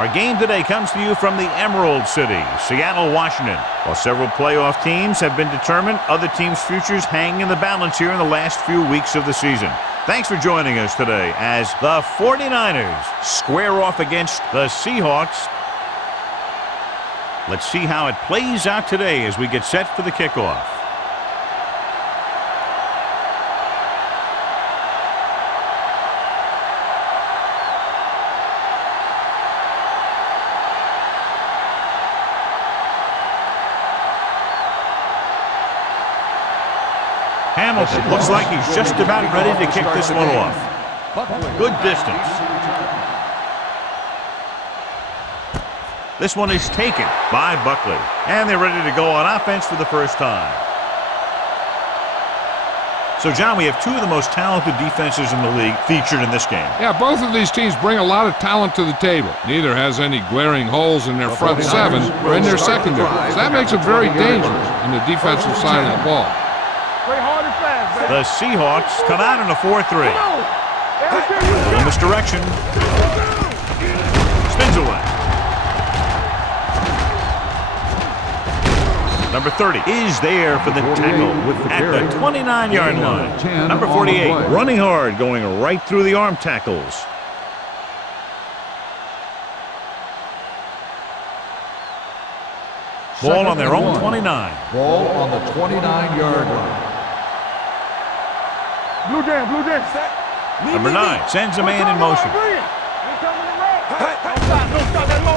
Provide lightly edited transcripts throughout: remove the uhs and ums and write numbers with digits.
Our game today comes to you from the Emerald City, Seattle, Washington. While several playoff teams have been determined, other teams' futures hang in the balance here in the last few weeks of the season. Thanks for joining us today as the 49ers square off against the Seahawks. Let's see how it plays out today as we get set for the kickoff. Hamilton looks like he's just about ready to kick this one off. Good distance. This one is taken by Buckley. And they're ready to go on offense for the first time. So, John, we have two of the most talented defenses in the league featured in this game. Yeah, both of these teams bring a lot of talent to the table. Neither has any glaring holes in their front seven or in their secondary. So that makes it very dangerous in the defensive side of the ball. The Seahawks come out in a 4-3. In this direction. Spins away. Number 30 is there for the tackle at the 29-yard line. Number 48 running hard, going right through the arm tackles. Ball on their own 29. Ball on the 29-yard line. Blue jam. Number 9 sends a man in motion.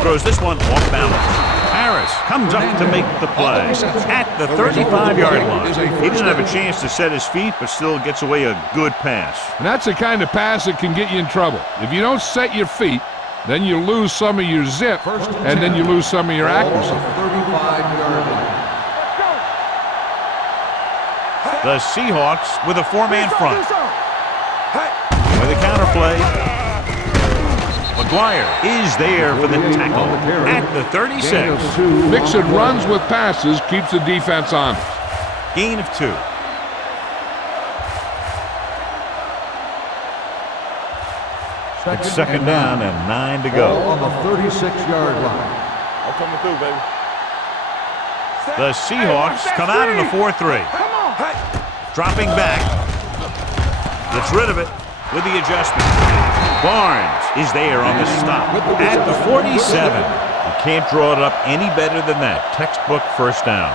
Throws this one off balance. Harris comes up to make the play at the 35-yard line. He doesn't have a chance to set his feet, but still gets away a good pass. And that's the kind of pass that can get you in trouble. If you don't set your feet, then you lose some of your zip, and then you lose some of your accuracy. 35-yard line. The Seahawks with a four-man front. With a counter play. McGuire is there for the tackle at the 36. Mixing runs with passes keeps the defense on. Gain of 2. It's second down and 9 to go. Ball on the 36-yard line. I'm coming through, baby. The Seahawks come out in a 4-3. Dropping back. Gets rid of it with the adjustment. Barnes is there on the stop at the 47. You can't draw it up any better than that. Textbook first down.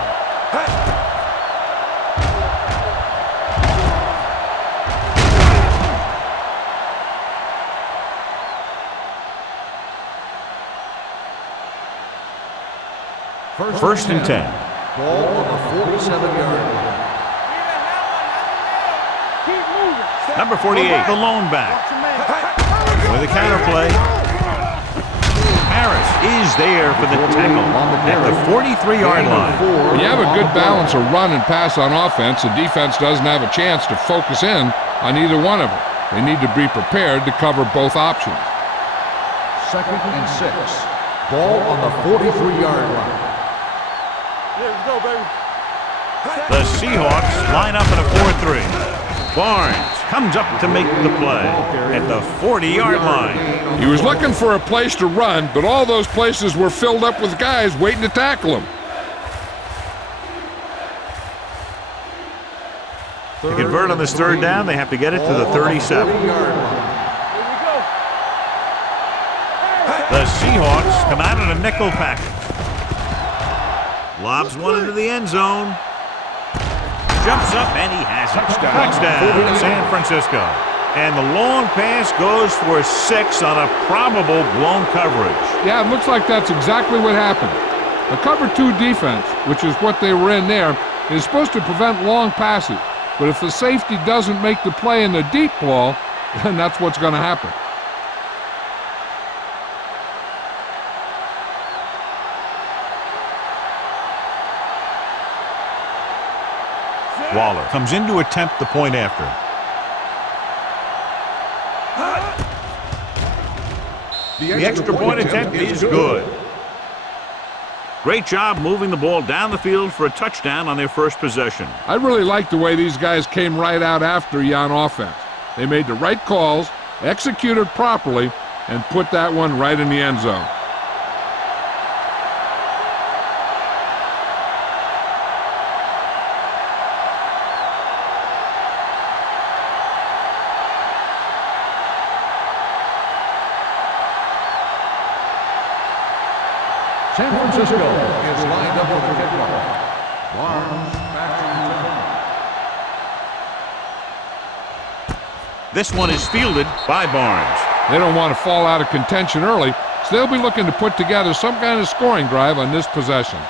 First and 10. Ball on the 47-yard line. Number 48, the lone back. With a counter play. Harris is there for the tackle at the 43-yard line. When you have a good balance of run and pass on offense, the defense doesn't have a chance to focus in on either one of them. They need to be prepared to cover both options. Second and 6. Ball on the 43-yard line. Let's go, baby. The Seahawks line up in a 4-3. Barnes comes up to make the play at the 40-yard line. He was looking for a place to run, but all those places were filled up with guys waiting to tackle him. To convert on this third down, they have to get it to the 37. The Seahawks come out in a nickel package. Lobs one into the end zone. Jumps up and he has it. Touchdown, San Francisco. And the long pass goes for 6 on a probable blown coverage. Yeah, it looks like that's exactly what happened. A cover 2 defense, which is what they were in there, is supposed to prevent long passes. But if the safety doesn't make the play in the deep ball, then that's what's going to happen. Waller comes in to attempt the point after. The extra point attempt is good. Great job moving the ball down the field for a touchdown on their first possession. I really like the way these guys came right out after you on offense. They made the right calls, executed properly, and put that one right in the end zone. San Francisco is lined up for the kickoff. Barnes back to This one is fielded by Barnes. They don't want to fall out of contention early, so they'll be looking to put together some kind of scoring drive on this possession.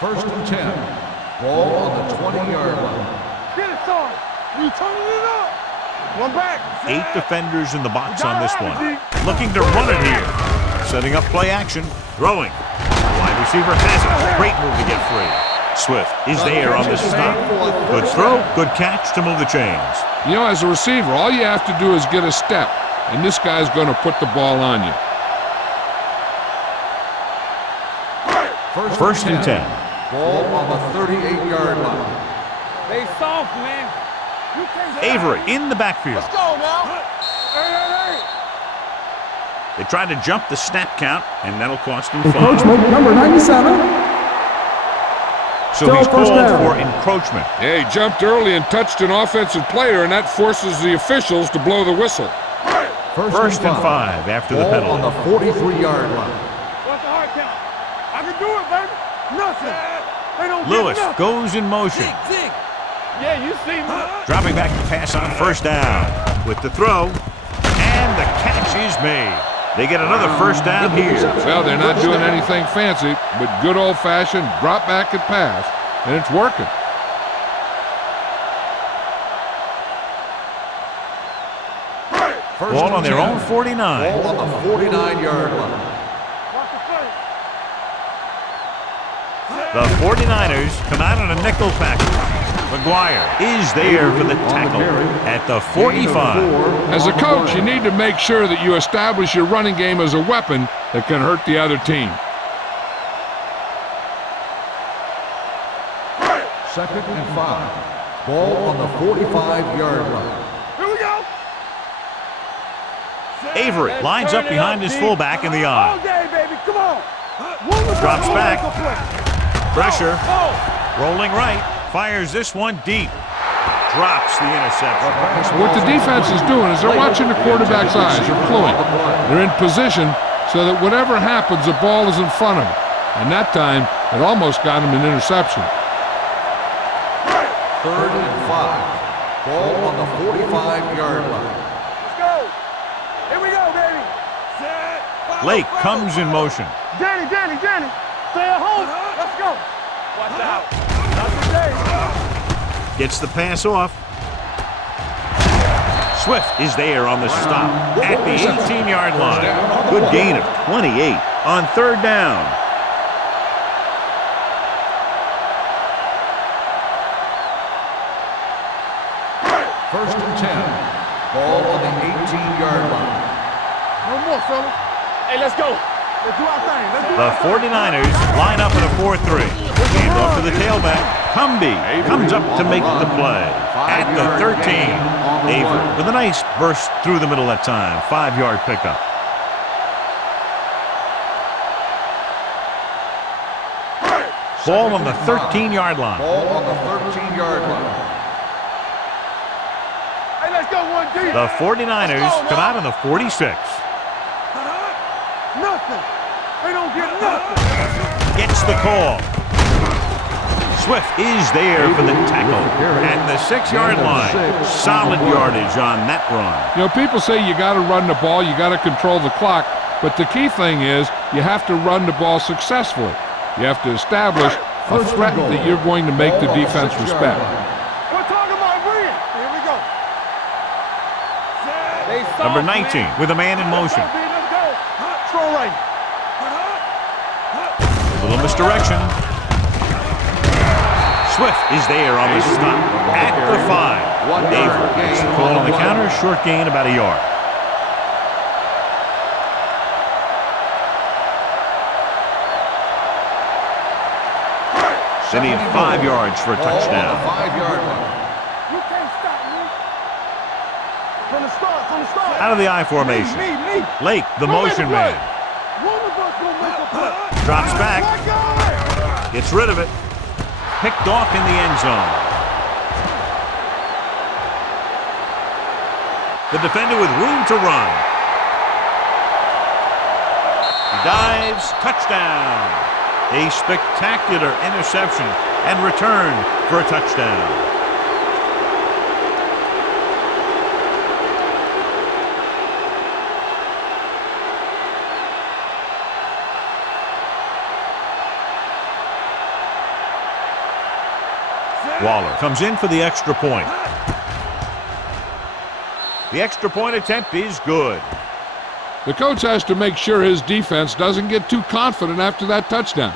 First and 10. Ball on the 20-yard line. Get it, son. You turning it up. One back. 8 defenders in the box on this one. Looking to run it here. Setting up play action. Throwing. Wide receiver has it. Great move to get free. Swift is there on the stop. Good throw, good catch to move the chains. You know, as a receiver, all you have to do is get a step, and this guy's going to put the ball on you. First and 10. Ball on the 38-yard line. They soft, man. You can't Avery in the backfield. Let's go now. Hey. They tried to jump the snap count, and that'll cost him 5. Encroachment number 97. So he's called for encroachment. Yeah, he jumped early and touched an offensive player, and that forces the officials to blow the whistle. First and 5 after the Ball penalty. on the 43-yard line. What's the hard count? I can do it, baby. Nothing. They don't Lewis get nothing. goes in motion. Yeah, you see me. Dropping back to pass on first down. With the throw, and the catch is made. They get another first down here. Well, they're not doing anything fancy, but good old-fashioned drop back and pass, and it's working. Ball on their own 49. Ball on the 49-yard line. Watch the play. The 49ers come out on a nickel package. McGuire is there for the tackle at the 45. As a coach, you need to make sure that you establish your running game as a weapon that can hurt the other team. Second and 5. Ball on the 45-yard line. Here we go. Avery lines up behind his fullback in the All eye. day, baby. Come on. One more Drops play. back. One more play. Pressure. Oh. Rolling right. Fires this one deep. Drops the interception. What the defense is doing is they're watching the quarterback's eyes. They're cluing. They're in position so that whatever happens, the ball is in front of them. And that time, it almost got him an interception. Third and 5. Ball on the 45-yard line. Let's go. Here we go, baby. Set. Lake comes in motion. Danny. Stay at home. Let's go. Watch out. Not today. Gets the pass off. Swift is there on the stop at the 18-yard line. Good gain of 28 on third down. First and 10. Ball on the 18-yard line. No more, fella. Hey, let's go. Let's do our thing. The 49ers line up in a 4-3. Hand off to the tailback. Cumby comes up to make the play at the 13. Avery with a nice burst through the middle that time. 5-yard pickup. Ball on the 13-yard line. Ball on the 13-yard line. Hey, let's go, 1D. The 49ers come out on the 46. Nothing. They don't get nothing. Gets the call. Swift is there for the tackle at the 6-yard line. Solid yardage on that run. You know, people say you got to run the ball, you got to control the clock, but the key thing is you have to run the ball successfully. You have to establish a threat that you're going to make the defense respect. We're talking about brilliant. Here we go. Set. Number 19 with a man in motion. Let's go. Throw right. Little misdirection. Swift is there on the stop at the 5. Avery gets the call on the counter. Short gain, about a yard. They need 5 yards for a touchdown. 5-yard line. You can't stop me. From the start. Out of the I formation. Me. Lake, the motion man. One of us will make a play. Drops back. My God. Gets rid of it. Picked off in the end zone. The defender with room to run. He dives, touchdown. A spectacular interception and return for a touchdown. Waller comes in for the extra point. The extra point attempt is good. The coach has to make sure his defense doesn't get too confident after that touchdown.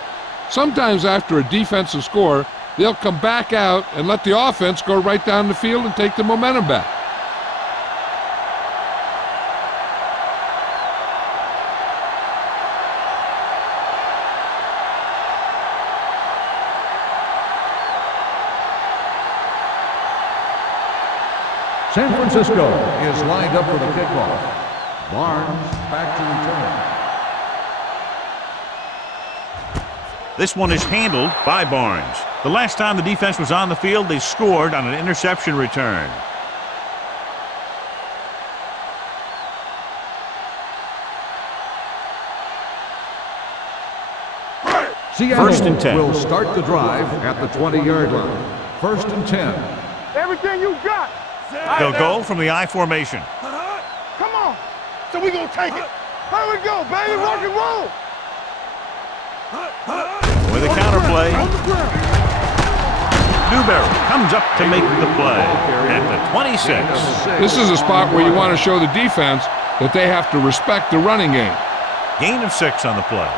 Sometimes after a defensive score, they'll come back out and let the offense go right down the field and take the momentum back. San Francisco is lined up for the kickoff. Barnes back to return. This one is handled by Barnes. The last time the defense was on the field, they scored on an interception return. Seattle 1st and 10. will start the drive at the 20-yard line. 1st and 10. Everything you got. They'll go from the I formation. Come on. So we gonna take it. Here we go, baby. Rock and roll. With a counterplay. Newberry comes up to make the play at the 26. This is a spot where you want to show the defense that they have to respect the running game. Gain of 6 on the play.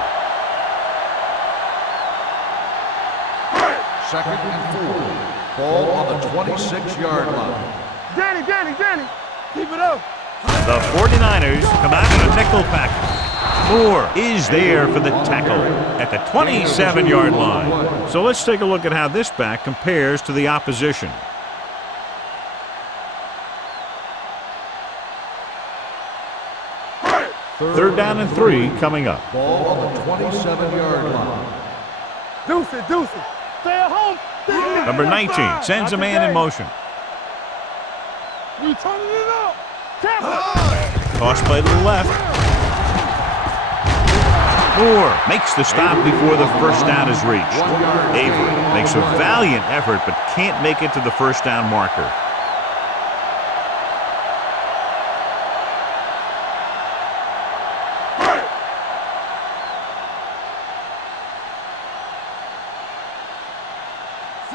2nd and 4. Ball on the 26-yard line. Danny. Keep it up. The 49ers come out in a nickel package. Moore is there for the tackle at the 27-yard line. So let's take a look at how this back compares to the opposition. Third down and 3 coming up. Ball on the 27-yard line. Deuce it. Stay at home. Number 19 sends a man in motion. We turning it up. Toss play to the left. Moore makes the stop before the first down is reached. Avery makes a valiant effort but can't make it to the first down marker.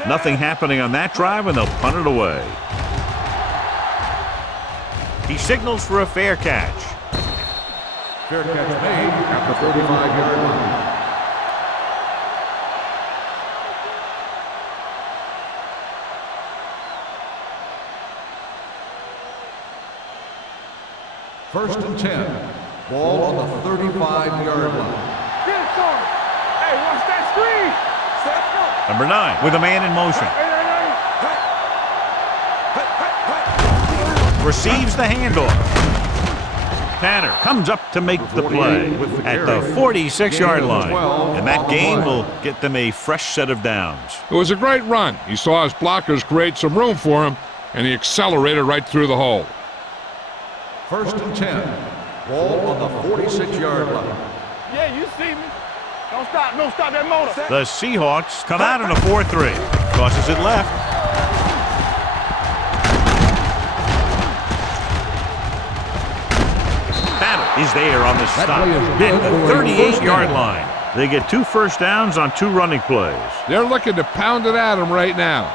Nothing happening on that drive, and they'll punt it away. He signals for a fair catch. Fair catch made at the 35-yard line. First and 10. Ball on the 35-yard line. Get it, son. Hey, watch that screen. Number 9 with a man in motion. Receives the handoff. Tanner comes up to make the play at the 46-yard line. And that gain will get them a fresh set of downs. It was a great run. He saw his blockers create some room for him, and he accelerated right through the hole. First and 10. Ball on the 46-yard line. Yeah, you see me. Don't stop that motor. The Seahawks come out in a 4-3. Tosses it left. Tanner is there on the stop at the 38-yard line. They get 2 first downs on 2 running plays. They're looking to pound it at him right now.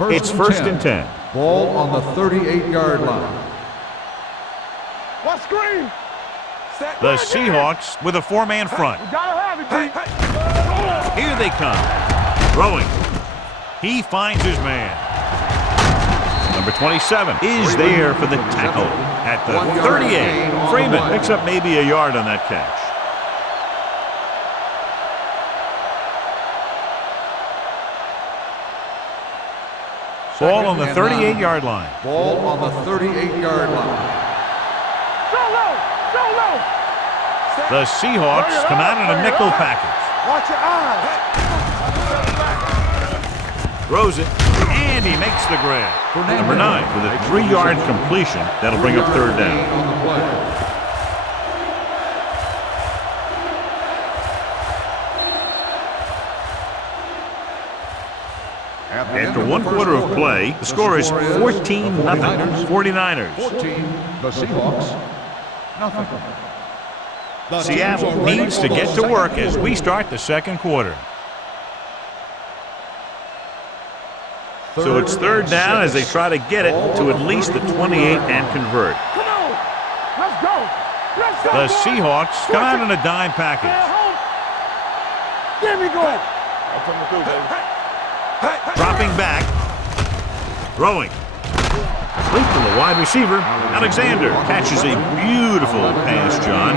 It's first and 10. Ball on the 38-yard line. What screen? The Seahawks with a 4-man front. We gotta have it, D. Here they come. Throwing. He finds his man. Number 27 is there for the tackle at the 38. Freeman picks up maybe a yard on that catch. Ball on the 38-yard line. Ball on the 38-yard line. Go low. The Seahawks come out in a nickel package. Watch your eyes. Throws it. And he makes the grab. Number 9 with a 3-yard completion. That'll bring up third down. On the play. After 1 quarter of play, the score is 14-0. 49ers. 14, the Seahawks, nothing. Seattle needs to get to work as we start the second quarter. So it's third down as they try to get it to at least the 28 and convert. Come on. Let's go. Let's go. The boys. Seahawks come out in a dime package. There we go. Dropping back. Throwing. Complete to the wide receiver. Alexander catches a beautiful pass, John.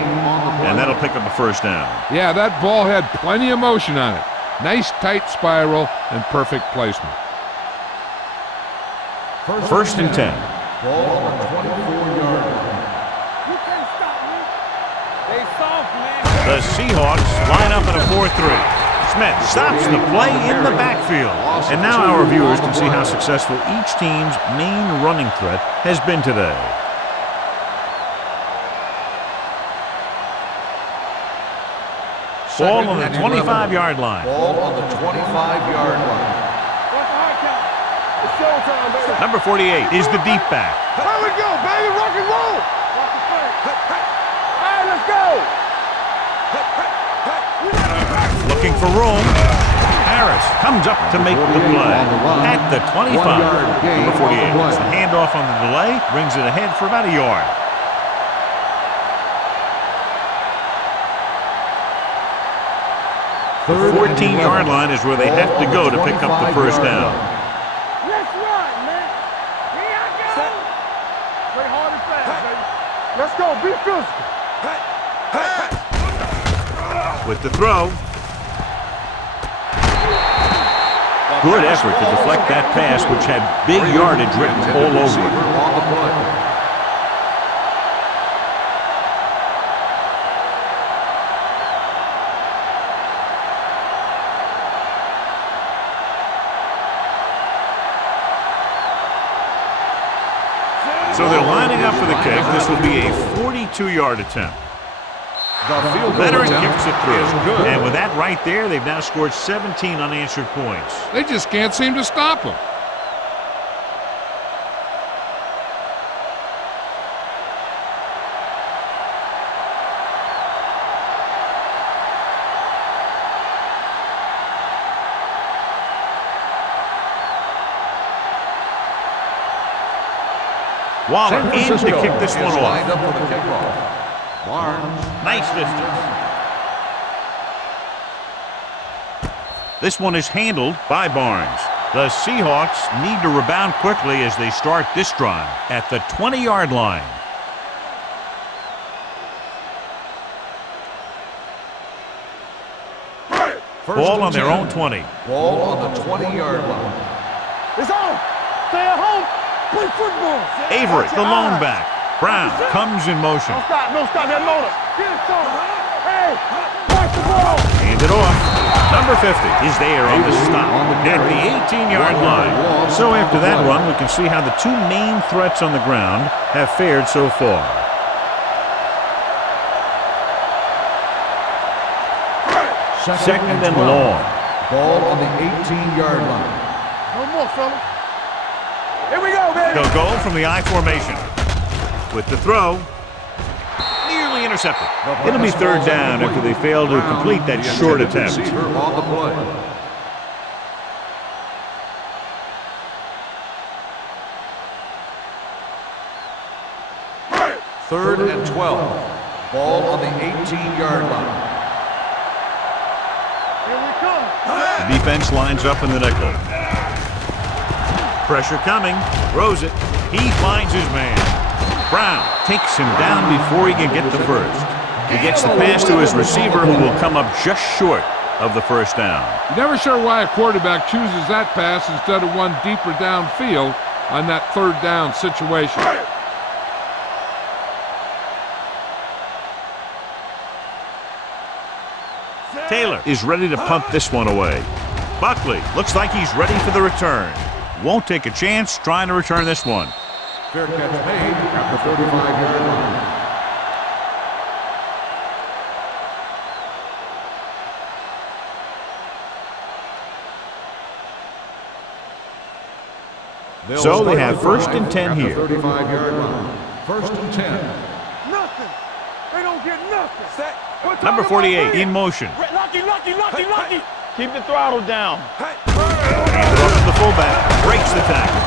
And that'll pick up a first down. Yeah, that ball had plenty of motion on it. Nice tight spiral and perfect placement. First and 10. Ball on the 24-yard line. You can't stop me. They soft, man. The Seahawks line up in a 4-3. Smith stops the play in the backfield. And now our viewers can see how successful each team's main running threat has been today. Ball on the 25-yard line. Ball on the 25-yard line. What's the hard count? It's showtime, baby. Number 48 is the deep back. Here we go, baby. Rock and roll. Rock the play. All right, let's go. Looking for room. Harris comes up to make the play at the 25. Number 48 gets the handoff on the delay, brings it ahead for about a yard. The 14-yard line is where they have to go to pick up the first down. Let's run, man. Here I go. Play hard and fast, baby. Let's go. Be physical. With the throw. Good effort to deflect that pass, which had big yardage written all over it. On the play. So they're lining up for the kick. This will be a 42-yard attempt. Veteran kicks it through. And with that right there, they've now scored 17 unanswered points. They just can't seem to stop him. Waller in to kick this one lined off. up for the kickoff. Barnes. Nice distance. This one is handled by Barnes. The Seahawks need to rebound quickly as they start this drive at the 20-yard line. Ball on their own 20. Ball on the 20-yard line. It's on. Stay at home. Play football. Avery, the lone back. Brown comes in motion. No stop. No stop. That loader. Get it, son. Hey, watch the ball. Hand it off. Number 50 is there on the stop at the 18-yard line. So after that run, we can see how the two main threats on the ground have fared so far. Second and long. Ball on the 18-yard line. No more, fella. Here we go, baby. They'll go from the I formation. With the throw. Nearly intercepted. It'll be third down after they fail to complete that short attempt. Receiver on the play. Third and 12. Ball on the 18-yard line. Here we come. The defense lines up in the nickel. Pressure coming. Throws it. He finds his man. Brown takes him down before he can get the first. He gets the pass to his receiver, who will come up just short of the first down. You're never sure why a quarterback chooses that pass instead of one deeper downfield on that third down situation. Taylor is ready to punt this one away. Buckley looks like he's ready for the return. won't take a chance trying to return this one. Fair catch made at the 35-yard line. So they have first and 10 here. 35-yard line. First and 10. Nothing. They don't get nothing. Set. Number 48 in motion. Lucky. Keep the throttle down. Hands it off to the fullback. Breaks the tackle.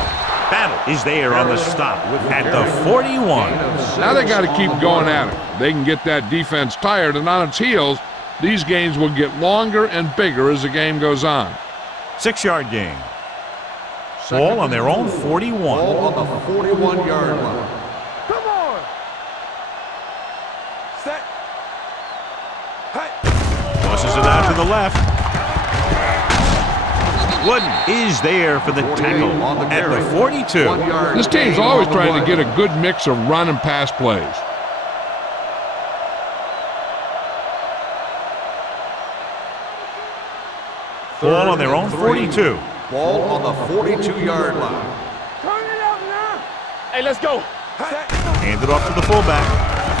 Battle is there on the stop at the 41. Now they got to keep going at it. They can get that defense tired, and on its heels, these gains will get longer and bigger as the game goes on. 6-yard gain. Ball on their own 41. Ball on the 41-yard line. Come on. Set. Tosses it out to the left. Wooden is there for the tackle at the 42. This team's always trying to get a good mix of run and pass plays. Ball on their own 42. Ball on the 42-yard line. Turn it up now. Hey, let's go. Hand it off to the fullback.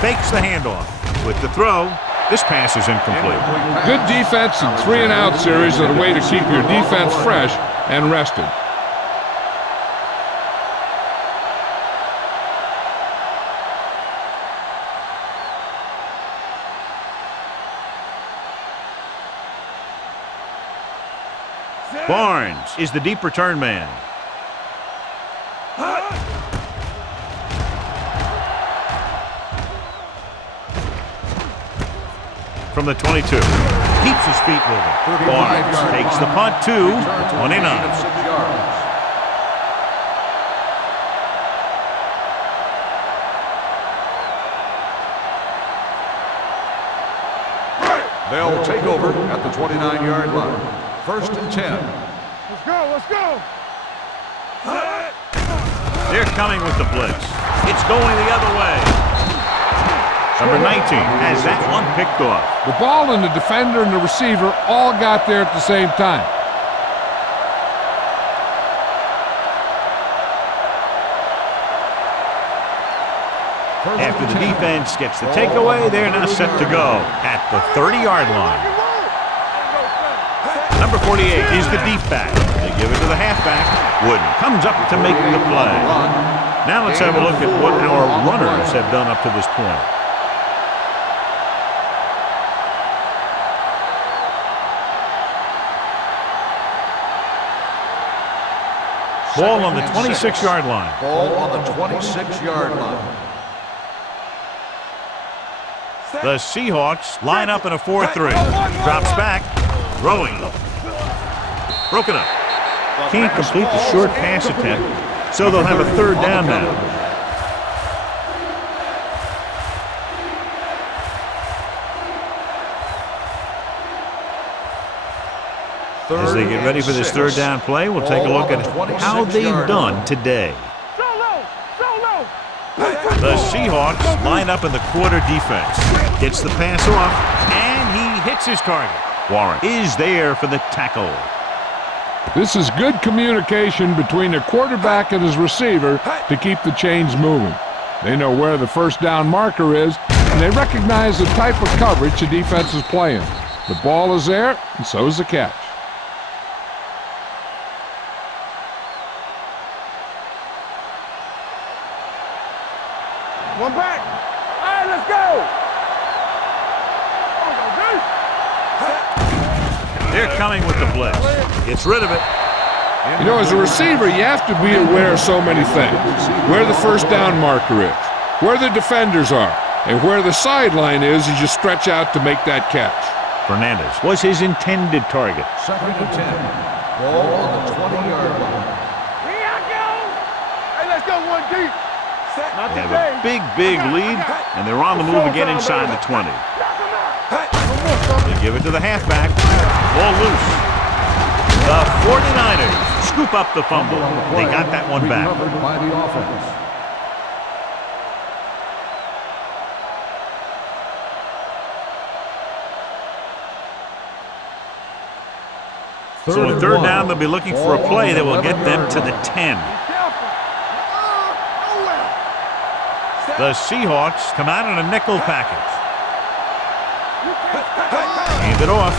Fakes the handoff. With the throw, this pass is incomplete. Good defense and 3-and-out series are the way to keep your defense fresh and rested. Barnes is the deep return man. From the 22. Keeps his feet moving. Barnes takes the punt to 29. 6 yards. They'll take over at the 29-yard line. First and 10. Let's go. They're coming with the blitz. It's going the other way. Number 19 has that one picked off. The ball and the defender and the receiver all got there at the same time. After the defense gets the takeaway, they're now set to go at the 30-yard line. Number 48 is the deep back. They give it to the halfback. Wooden comes up to make the play. Now let's have a look at what our runners have done up to this point. Ball on the 26-yard line. Ball on the 26-yard line. The Seahawks line up in a 4-3. Drops back. Throwing. Broken up. Can't complete the short pass attempt, so they'll have a third down now. As they get ready for this third down play, we'll take a look at how they've done today. The Seahawks line up in the quarter defense. Gets the pass off, and he hits his target. Warren is there for the tackle. This is good communication between the quarterback and his receiver to keep the chains moving. They know where the first down marker is, and they recognize the type of coverage the defense is playing. The ball is there, and so is the catch. One back. All right, let's go. They're coming with the blitz. Gets rid of it. You know, as a receiver, you have to be aware of so many things. Where the first down marker is, where the defenders are, and where the sideline is as you stretch out to make that catch. Fernandez was his intended target. Second and 10. Ball on the 20-yard line. Here I go. Hey, let's go one deep. Not They have a big lead, and they're on the move again inside the 20. They give it to the halfback. Ball loose. The 49ers scoop up the fumble. They got that one back. Recovered by the offense. So on third down, they'll be looking for a play that will get them to the 10. The Seahawks come out in a nickel package. Hand it off.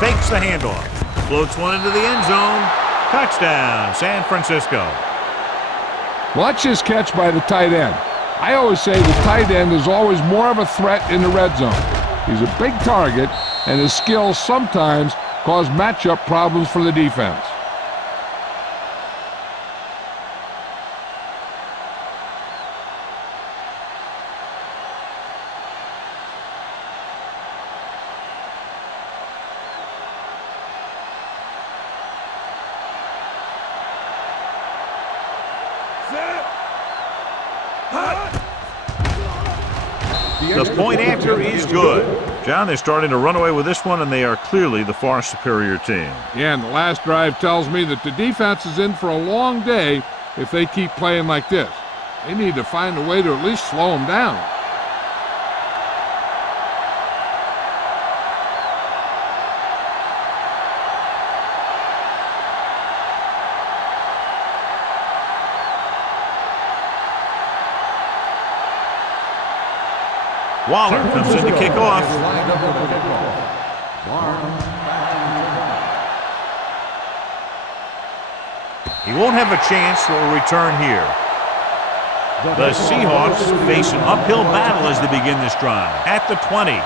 Fakes the handoff. Floats one into the end zone. Touchdown, San Francisco. Watch this catch by the tight end. I always say the tight end is always more of a threat in the red zone. He's a big target, and his skills sometimes cause matchup problems for the defense. The point after is good. John, they're starting to run away with this one, and they are clearly the far superior team. Yeah, and the last drive tells me that the defense is in for a long day if they keep playing like this. They need to find a way to at least slow them down. Waller comes in to kick off. He won't have a chance for a return here. The Seahawks face an uphill battle as they begin this drive. At the 20.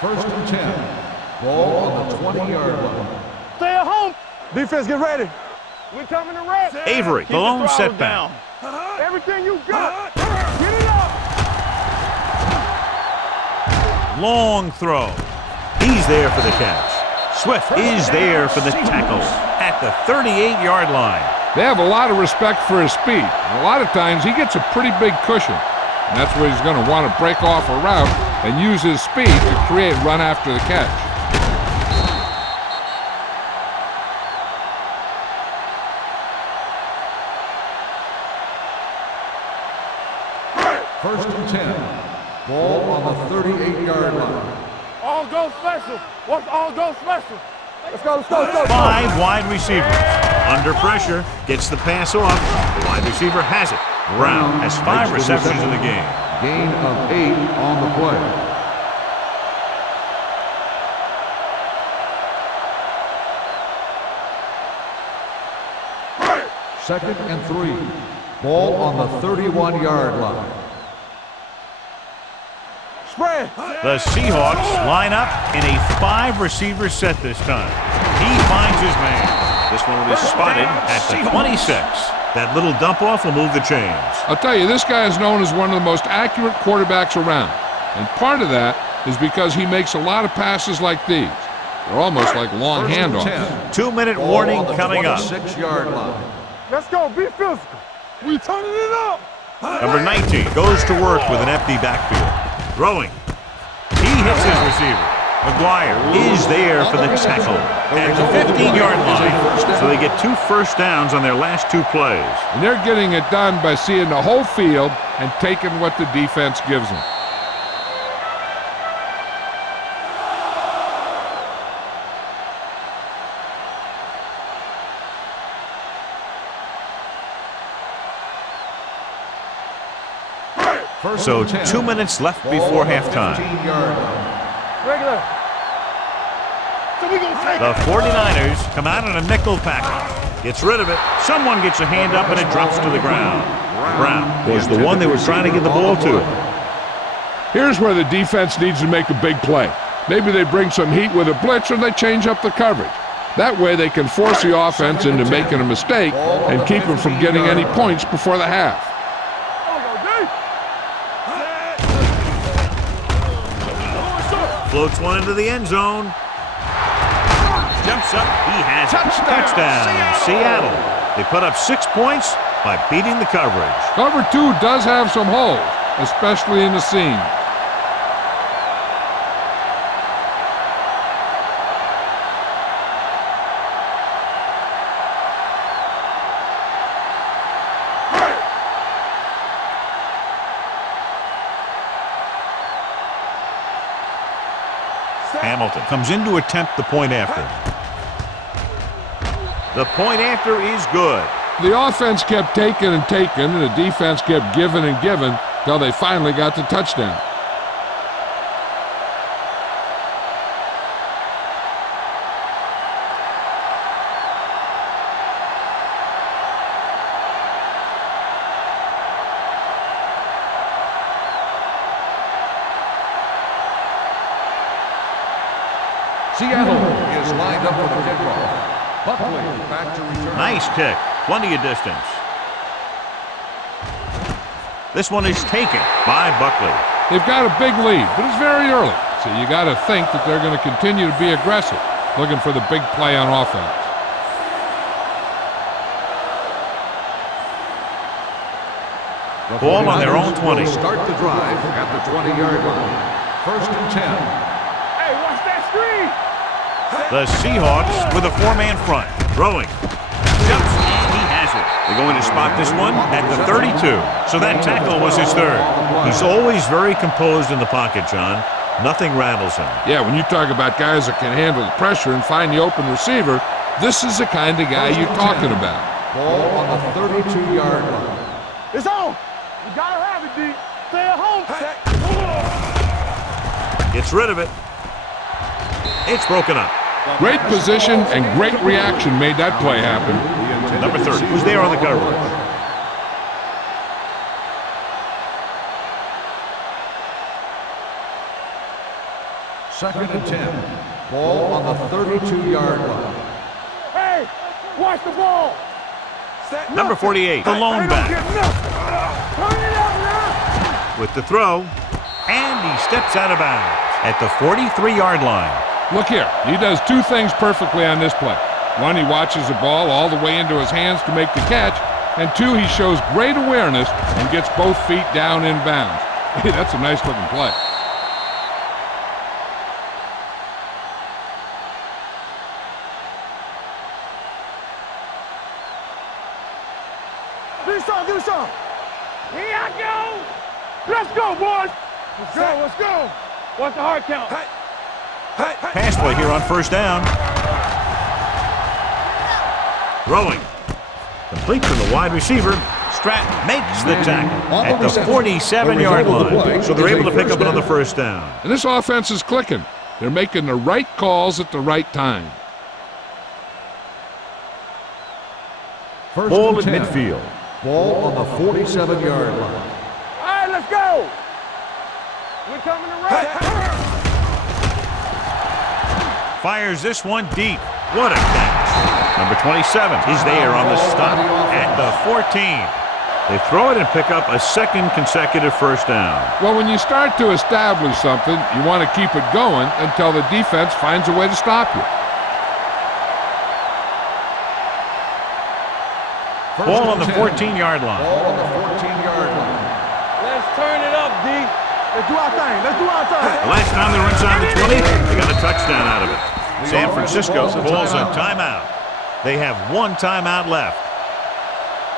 First and 10. Ball on the 20-yard line. Stay at home. Defense, get ready. We're coming to rest. Avery, the lone setback. Everything you got. Get it up. Long throw. He's there for the catch. Swift is there for the tackle at the 38-yard line. They have a lot of respect for his speed. And a lot of times he gets a pretty big cushion. And that's where he's going to want to break off a route and use his speed to create run after the catch. First and 10. Ball on the 38-yard line. All go special. What's all go special? Let's go, let's go, let's go. 5 wide receivers. Under pressure, gets the pass off. The wide receiver has it. Brown has 5 receptions in the game. Gain of 8 on the play. Second and 3. Ball on the 31-yard line. Spread. The Seahawks line up in a 5-receiver set this time. He finds his man. This one will be spotted at the 26. That little dump-off will move the chains. I'll tell you, this guy is known as one of the most accurate quarterbacks around. And part of that is because he makes a lot of passes like these. They're almost like long handoffs. 2-minute warning coming up. 26-yard line. Let's go, be physical. We turning it up. Number 19 goes to work with an empty backfield. Throwing. He hits his receiver. McGuire is there for the tackle at the 15-yard line. So they get 2 first downs on their last 2 plays. And they're getting it done by seeing the whole field and taking what the defense gives them. So 2 minutes left before halftime. Regular. So we gonna take The 49ers come out in a nickel package. Gets rid of it. Someone gets a hand up and it drops to the ground. Brown was the one they were trying to get the ball to. Here's where the defense needs to make a big play. Maybe they bring some heat with a blitz or they change up the coverage. That way they can force the offense into making a mistake and keep them from getting any points before the half. Floats one into the end zone. Jumps up. He has it. Touchdown, Seattle. They put up 6 points by beating the coverage. Cover 2 does have some holes, especially in the seam. Hamilton comes in to attempt the point after. The point after is good. The offense kept taking and taking, and the defense kept giving and giving till they finally got the touchdown. Seattle is lined up for the kickoff. Buckley back to return. Nice kick. Plenty of distance. This one is taken by Buckley. They've got a big lead, but it's very early, so you got to think that they're going to continue to be aggressive, looking for the big play on offense. Ball on their own 20. Start the drive at the 20-yard line. 1st and 10. Hey, watch that screen. The Seahawks with a four-man front. Throwing. Jumps, and he has it. They're going to spot this one at the 32. So that tackle was his third. He's always very composed in the pocket, John. Nothing rattles him. Yeah, when you talk about guys that can handle the pressure and find the open receiver, this is the kind of guy you're talking about. Ball on the 32-yard line. It's on. You gotta have it, D. Stay at home. Gets rid of it. It's broken up. Great position and great reaction made that play happen. Number 30 was there on the coverage. Second and 10. Ball on the 32-yard line. Hey, watch the ball. Number 48, the lone back. Turn it up now. With the throw, and he steps out of bounds at the 43-yard line. Look here, he does two things perfectly on this play. One, he watches the ball all the way into his hands to make the catch, and two, he shows great awareness and gets both feet down in bounds. Hey, that's a nice looking play. Do something. Here I go. Let's go, boys. Let's go. What's the hard count? Pass play here on first down. Throwing. Complete to the wide receiver. Stratton makes the tackle at the 47-yard line. So they're able to pick up another first down. And this offense is clicking. They're making the right calls at the right time. Ball at midfield. Ball on the 47-yard line. All right, let's go. We're coming to right. Fires this one deep. What a catch. Number 27 is there on the stop at the 14. They throw it and pick up a second consecutive first down. Well, when you start to establish something, you want to keep it going until the defense finds a way to stop you. Ball on the 14-yard line. Ball on the 14-yard line. Let's turn it up, D. Let's do our thing. Let's do our thing. The last time they were inside the 20, they got a touchdown out of it. San Francisco calls a timeout. They have one timeout left.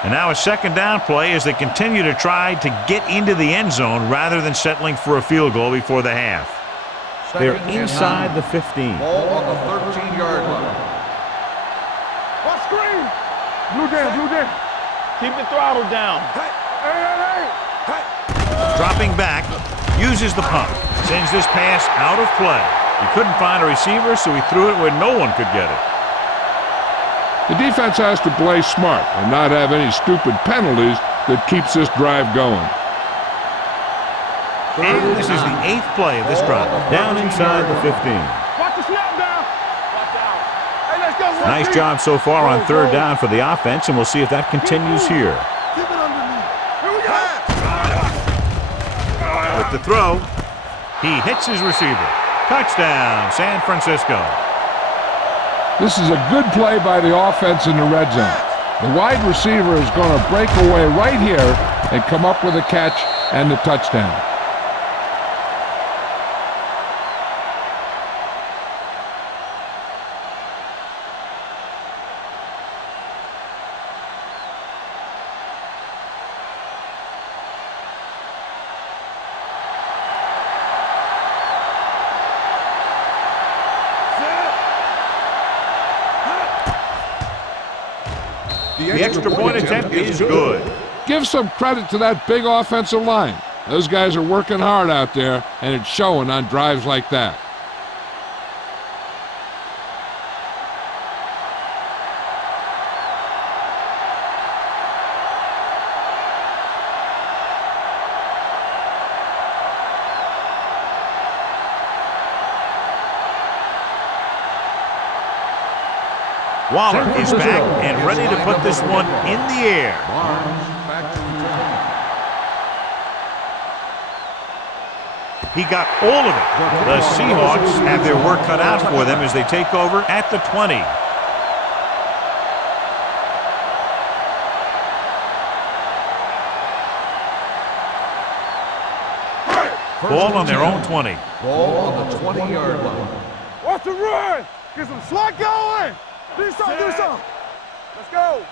And now a second down play as they continue to try to get into the end zone rather than settling for a field goal before the half. They're inside the 15. Ball on the 13-yard line. What screen? Blue down. Keep the throttle down. Hey. Dropping back, uses the pump, sends this pass out of play. He couldn't find a receiver, so he threw it where no one could get it. The defense has to play smart and not have any stupid penalties that keeps this drive going. And this is the 8th play of this drive. Down inside the 15. Watch the snap down. Watch out. Hey, let's go. Nice job so far on third down for the offense, and we'll see if that continues here. Keep it underneath. Here we go. With the throw, he hits his receiver. Touchdown, San Francisco. This is a good play by the offense in the red zone. The wide receiver is going to break away right here and come up with a catch and the touchdown. The extra point attempt is good. Give some credit to that big offensive line. Those guys are working hard out there, and it's showing on drives like that. Waller is back and ready to put this one in the air. Barnes back to return. He got all of it. The Seahawks have their work cut out for them as they take over at the 20. Ball on their own 20. Ball on the 20-yard line. Watch the run. Get some slot going. Do something, do something. Let's go.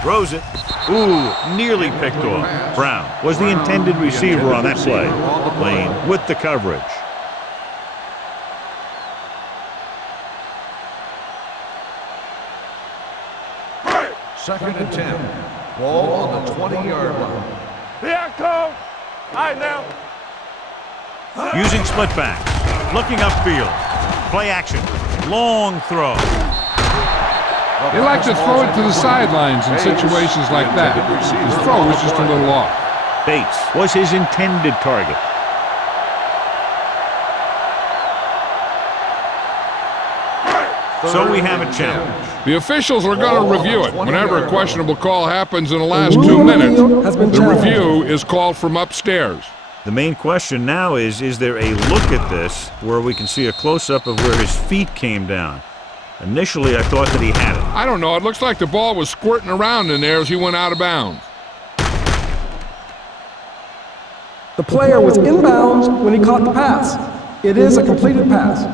Throws it. Ooh, nearly picked off. Brown was the intended receiver on that play. Lane with the coverage. Second and 10. Ball on the 20-yard line. Here I come. All right, now. Using split back. Looking upfield. Play action. Long throw. They like to throw it to the sidelines in situations like that. His throw was just a little off. Bates was his intended target. So we have a challenge. The officials are going to review it. Whenever a questionable call happens in the last 2 minutes, the review is called from upstairs. The main question now is there a look at this where we can see a close-up of where his feet came down? Initially, I thought that he had it. I don't know. It looks like the ball was squirting around in there as he went out of bounds. The player was inbounds when he caught the pass. It is a completed pass.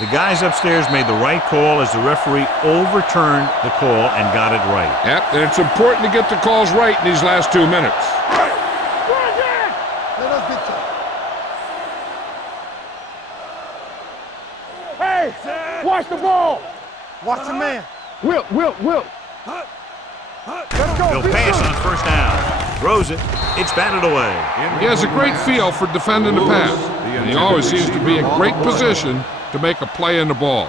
The guys upstairs made the right call as the referee overturned the call and got it right. Yep, and it's important to get the calls right in these last 2 minutes. Let us get to. Hey, watch the ball. Watch the man. Wilt. Let's go. He'll pass on first down. Throws it. It's batted away. He has a great feel for defending the pass, and he always seems to be in great position to make a play in the ball.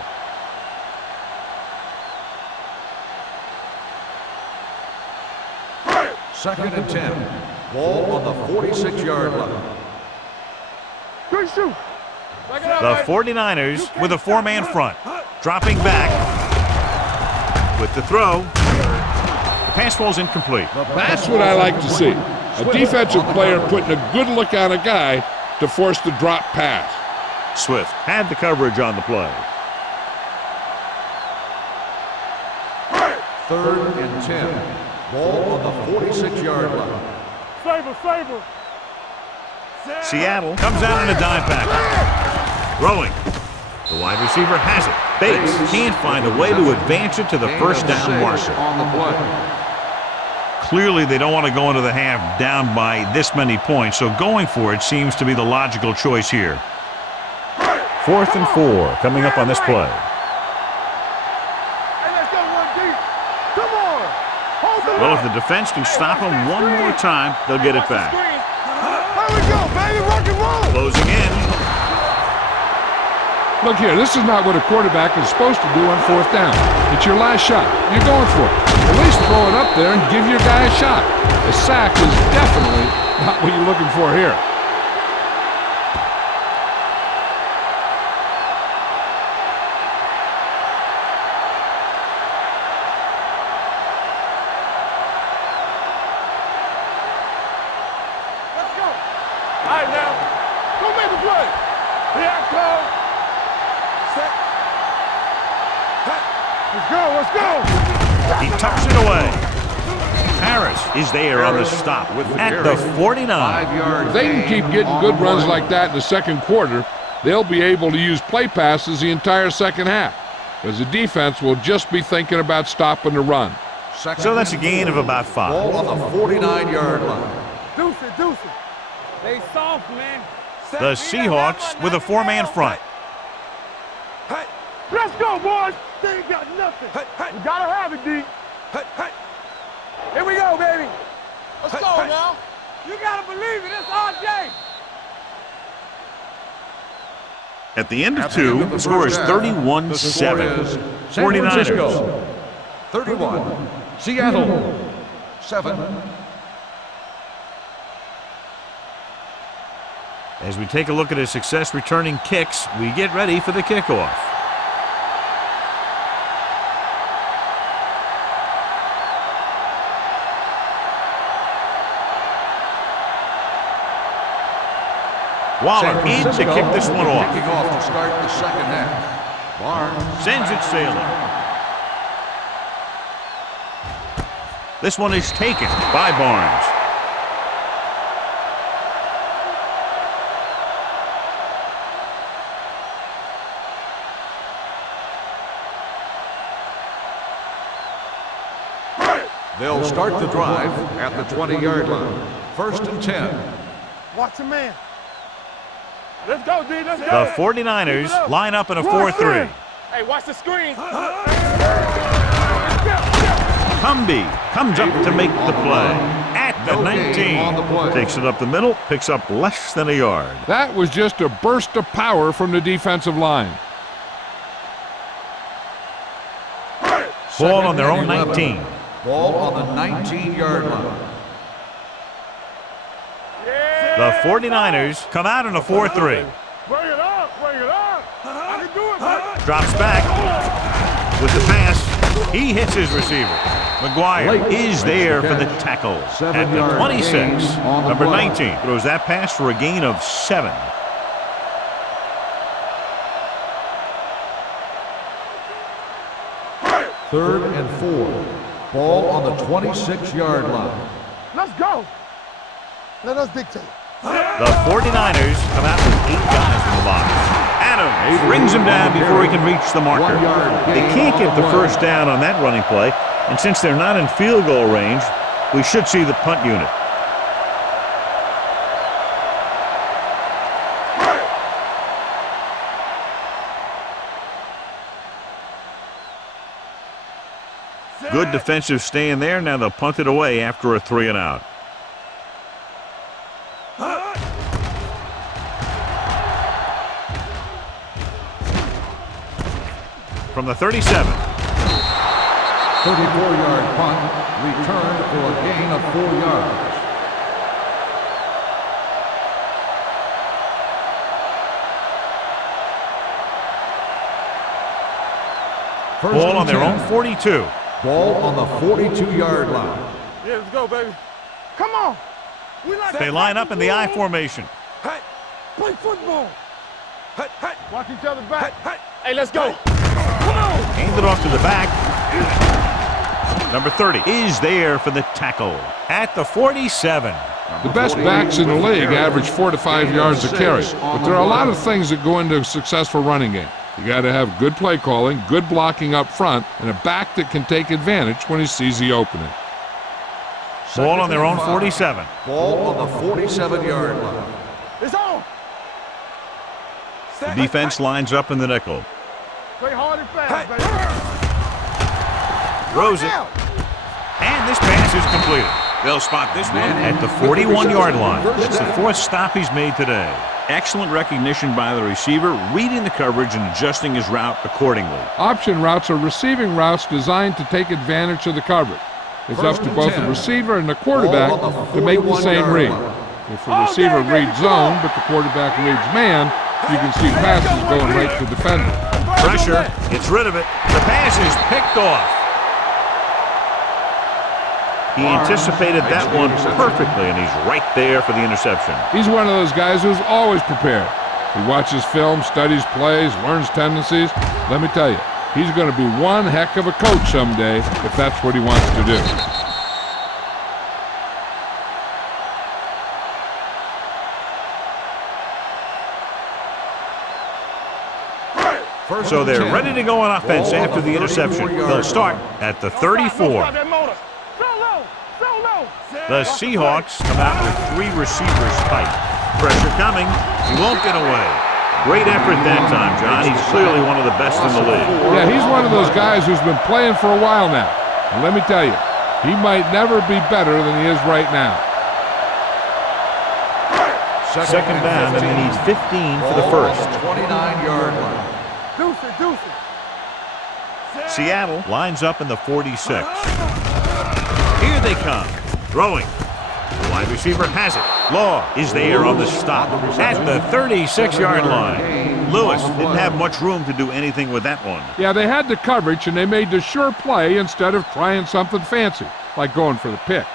Second and 10. Ball on the 46-yard line. Good shoot. The 49ers with a four-man front. Dropping back with the throw. The pass falls incomplete. That's what I like to see. A defensive player putting a good look on a guy to force the drop pass. Swift had the coverage on the play. Third and 10. Ball on the 46-yard line. Saber. Seattle comes out in a dime package. Throwing. The wide receiver has it. Bates can't find a way to advance it to the first down marker. On the play. Clearly, they don't want to go into the half down by this many points, so going for it seems to be the logical choice here. 4th and 4 coming up on this play. Hey, let's go one deep. Come on. Hold the Well, if the defense can stop them one more time, they'll get it back. There we go, baby. Rock and roll. Closing in. Look here, this is not what a quarterback is supposed to do on 4th down. It's your last shot. You're going for it. At least throw it up there and give your guy a shot. A sack is definitely not what you're looking for here. Let's go. All right, now. Go make a play. Here I come. Set. Let's go. He tucks it away. Harris is there on the stop at the 49. If they can keep getting good runs like that in the second quarter, they'll be able to use play passes the entire second half, because the defense will just be thinking about stopping the run. So that's a gain of about 5. Ball on the 49-yard line. Deuce it. They soft, man. The Seahawks with a four-man front. Let's go, boys. They ain't got nothing. We gotta have it, D. Here we go, baby. Let's go now. You gotta believe it. It's RJ. At the end of two, the score is 31-7. 49ers. 31. Seattle. 7. As we take a look at his success returning kicks, we get ready for the kickoff. Waller in to kick this one off. Kicking off to start the second half. Barnes Sends it sailing. This one is taken by Barnes. They'll start the drive at the 20-yard line. 1st and 10. Watch the man. Let's go, D. Let's go. The 49ers line up in a 4-3. Hey, watch the screen. Cumby comes up to make the play at the No gain on the 19. play. Takes it up the middle, picks up less than a yard. That was just a burst of power from the defensive line. Ball on their own 11. 19. Ball on the 19-yard line. The 49ers come out in a 4-3. Bring it up. Bring it up. I can do it, man. Drops back with the pass. He hits his receiver. McGuire is there for the tackle at the 26. Number 19 throws that pass for a gain of 7. Third and 4. Ball on the 26-yard line. Let's go. Let us dictate. The 49ers come out with 8 guys in the box. Adams brings him down before he can reach the marker. They can't get the first down on that running play, and since they're not in field goal range, we should see the punt unit. Good defensive stand there. Now they'll punt it away after a 3 and out. From the 37. 34-yard punt, returned for a gain of 4 yards. Ball on their own 42. Ball on the 42-yard line. Yeah, let's go, baby. Come on. We like They line up in the I formation. Play football. Watch each other back. Hey, let's go. Come on. Hand it off to the back. Number 30 is there for the tackle at the 47. The best backs in the league average 4 to 5 yards a carry. But there are a lot of things that go into a successful running game. You got to have good play calling, good blocking up front, and a back that can take advantage when he sees the opening. Ball on their own 47. Ball on the 47-yard line. It's on. The defense lines up in the nickel. Play hard and fast, baby. Throws it. And this pass is completed. They'll spot this one at the 41-yard line. It's the 4th stop he's made today. Excellent recognition by the receiver, reading the coverage and adjusting his route accordingly. Option routes are receiving routes designed to take advantage of the coverage. It's up to both the receiver and the quarterback to make the same read. If the receiver reads zone, but the quarterback reads man, you can see passes going right to the defender. Pressure, gets rid of it. The pass is picked off. He anticipated that one perfectly, and he's right there for the interception. He's one of those guys who's always prepared. He watches film, studies plays, learns tendencies. Let me tell you, he's going to be one heck of a coach someday if that's what he wants to do. So they're ready to go on offense after the interception. They'll start at the 34. The Seahawks come out with 3 receivers tight. Pressure coming. He won't get away. Great effort that time, John. He's clearly one of the best in the league. Yeah, he's one of those guys who's been playing for a while now. And let me tell you, he might never be better than he is right now. Second down, and they need 15 for the first. 29-yard line. Deuce it. Seattle lines up in the 46. Here they come. Throwing. The wide receiver has it. Law is there on the stop at the 36-yard line. Lewis didn't have much room to do anything with that one. Yeah, they had the coverage, and they made the sure play instead of trying something fancy, like going for the pick.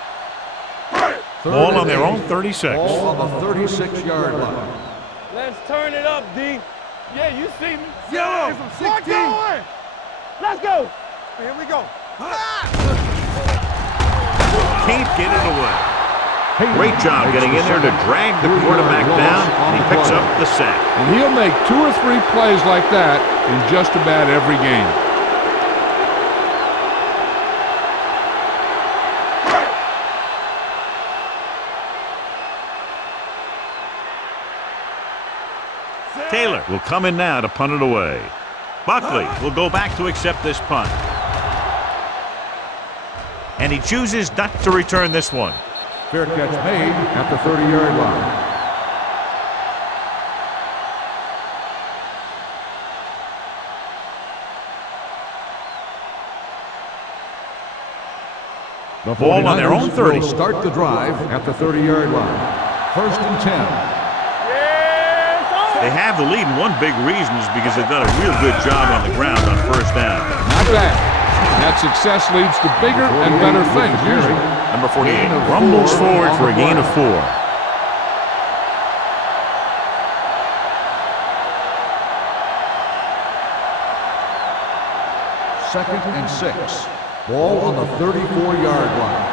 Ball on their own 36. Ball on the 36-yard line. Let's turn it up, D. Yeah, you see me. Zero. From 16. Let's go. Here we go. Can't get it away. Great job getting in there to drag the quarterback down, and he picks up the sack. And he'll make 2 or 3 plays like that in just about every game. Taylor will come in now to punt it away. Buckley will go back to accept this punt. And he chooses not to return this one. Fair catch made at the 30-yard line. The Ball on their own 30. will start the drive at the 30-yard line. 1st and 10. They have the lead, and one big reason is because they've done a real good job on the ground on first down. Not bad. That success leads to bigger and better things, usually. Number 48 rumbles forward for a gain of 4. Second and 6. Ball on the 34-yard line.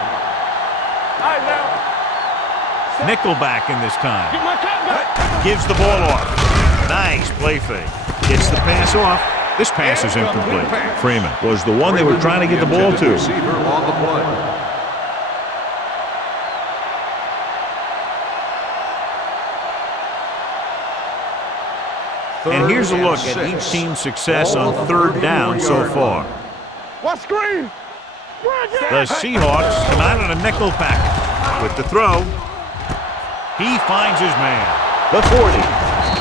All right, now. Nickelback in this time. Get my cut back. Gives the ball off. Nice play fake. Gets the pass off. This pass is incomplete. Freeman was the one they were trying to get the ball to. Receiver on the play. And here's a look at each team's success on third down so far. What screen? The Seahawks come out on a nickel package. With the throw, he finds his man. The 40.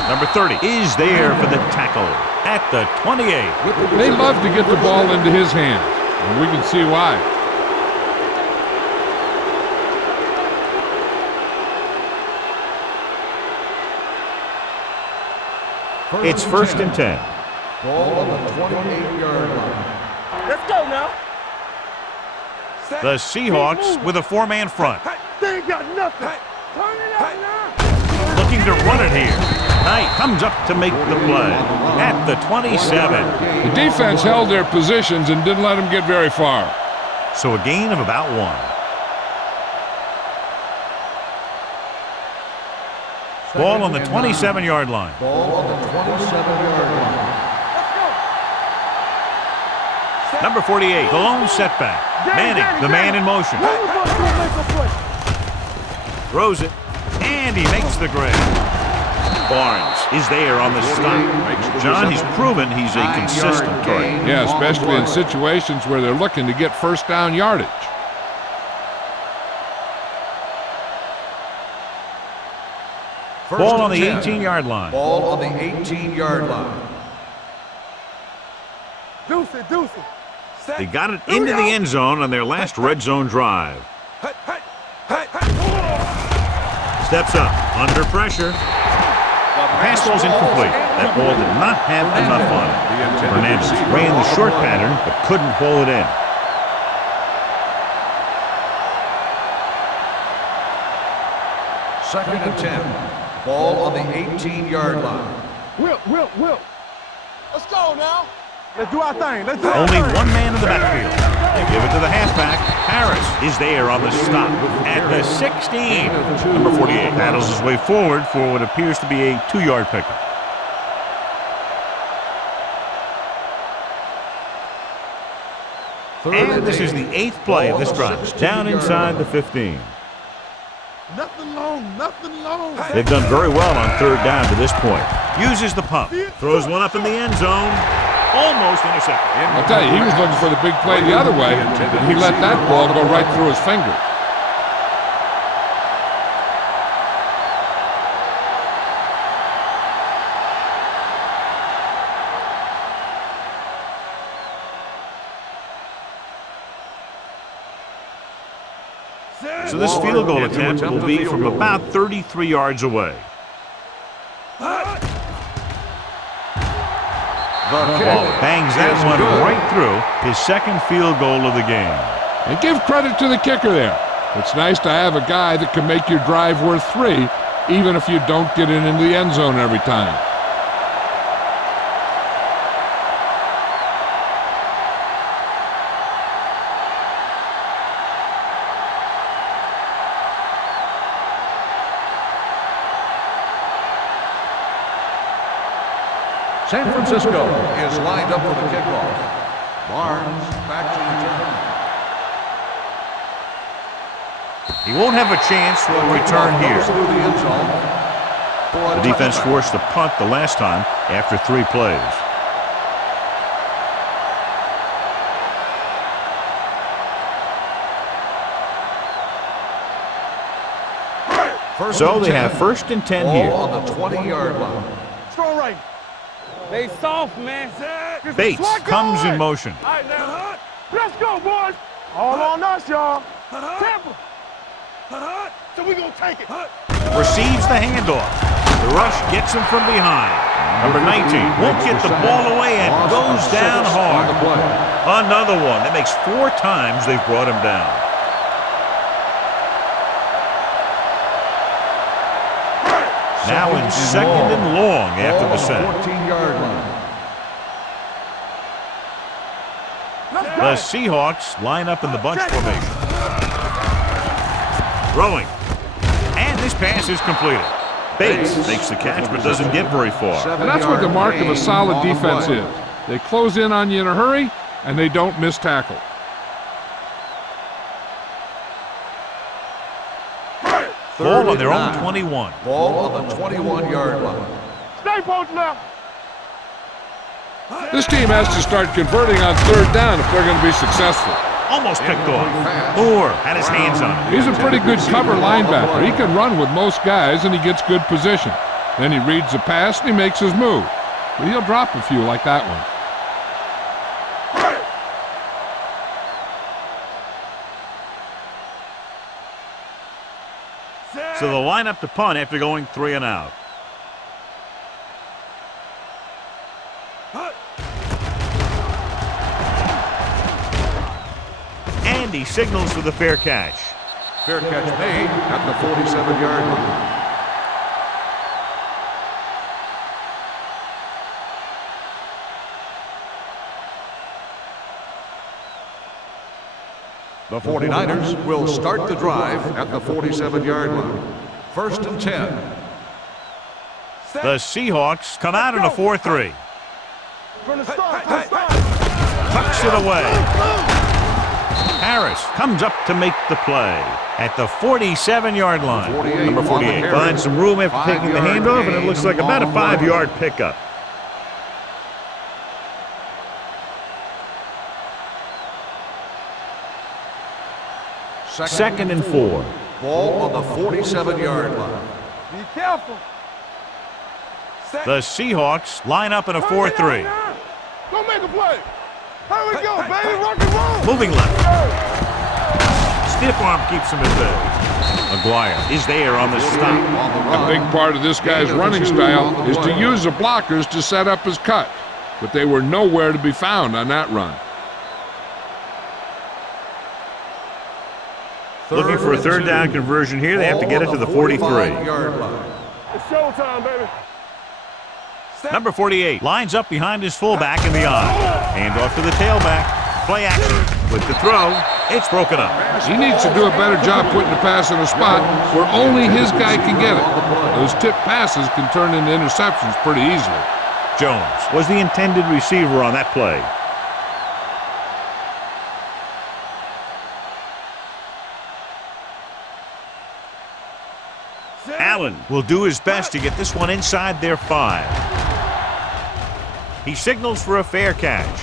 Number 30 is there for the tackle at the 28. They love to get the ball into his hands, and we can see why. It's 1st and 10. Ball on the 28-yard line. Let's go now. The Seahawks with a 4-man front. They ain't got nothing. Turn it up now. Looking to run it here. Knight comes up to make the play at the 27. The defense held their positions and didn't let them get very far. So a gain of about 1. Ball on the 27-yard line. Ball on the 27-yard line. Number 48, the lone setback. Manning, the man in motion. Throws it, and he makes the grab. Barnes is there on the stop. John, he's proven he's a consistent target. Yeah, especially in situations where they're looking to get first down yardage. Ball on the 18-yard line. Ball on the 18-yard line. Deuce it. They got it into the end zone on their last red zone drive. Steps up, under pressure. Pass ball's incomplete. That ball did not have enough on it. Fernandez ran the short pattern, but couldn't pull it in. Second and 10. Ball on the 18-yard line. Will. Let's go now. Let's do our thing. Let's do our Only thing. one man in the backfield. They give it to the halfback. Harris is there on the stop at the 16. Number 48 battles his way forward for what appears to be a 2-yard pickup. And this is the 8th play of this drive. Down inside the 15. Nothing long. They've done very well on third down to this point. Uses the pump. Throws one up in the end zone. Almost intercepted. I'll tell you, he was looking for the big play the other way, and he let that ball go right through his finger. So this field goal attempt will be from about 33 yards away. Bangs that one right through his second field goal of the game. And give credit to the kicker there. It's nice to have a guy that can make your drive worth 3, even if you don't get it into the end zone every time. San Francisco is lined up for the kickoff. Barnes back to return. He won't have a chance for a return here. The defense forced a punt the last time after 3 plays. So they have 1st and 10 here. On the 20-yard line. Throw right. They soft, man. Bates comes in motion. All right, now. Let's go, boys. All on us, y'all. Tampa. So we gonna take it. Receives the handoff. The rush gets him from behind. Number 19 won't get the ball away and goes down hard. Another one. That makes 4 times they've brought him down. Now in 2nd and long after the sack. 14-yard line. The Seahawks line up in the bunch formation. Throwing. And this pass is completed. Bates makes the catch but doesn't get very far. And that's what the mark of a solid defense is. They close in on you in a hurry, and they don't miss tackle. Ball on their own 21. Ball on the 21-yard line. Stay posted now. This team has to start converting on 3rd down if they're going to be successful. Almost picked off. Moore had his hands on it. He's a pretty good cover linebacker. He can run with most guys, and he gets good position. Then he reads the pass, and he makes his move. But he'll drop a few like that one. So they'll line up to punt after going 3 and out. And he signals for the fair catch. Fair catch made at the 47-yard line. The 49ers will start the drive at the 47-yard line. 1st and 10. The Seahawks come out in a 4-3. Tucks it away. Harris comes up to make the play at the 47-yard line. Number 48 finds some room after taking the handoff, and it looks like about a 5-yard pickup. Second and 4. Ball on the 47-yard line. Be careful. The Seahawks line up in a 4-3. Go make a play. Here we go, baby. Rock and roll. Moving left. Stiff arm keeps him at bay. McGuire is there on the stop. A big part of this guy's running style is to use the blockers to set up his cut. But they were nowhere to be found on that run. Looking for a 3rd down conversion here. They have to get it to the 43. It's showtime, baby. Number 48 lines up behind his fullback in the eye. Hand off to the tailback. Play action with the throw. It's broken up. He needs to do a better job putting the pass in a spot where only his guy can get it. Those tip passes can turn into interceptions pretty easily. Jones was the intended receiver on that play. Allen will do his best to get this one inside their 5. He signals for a fair catch.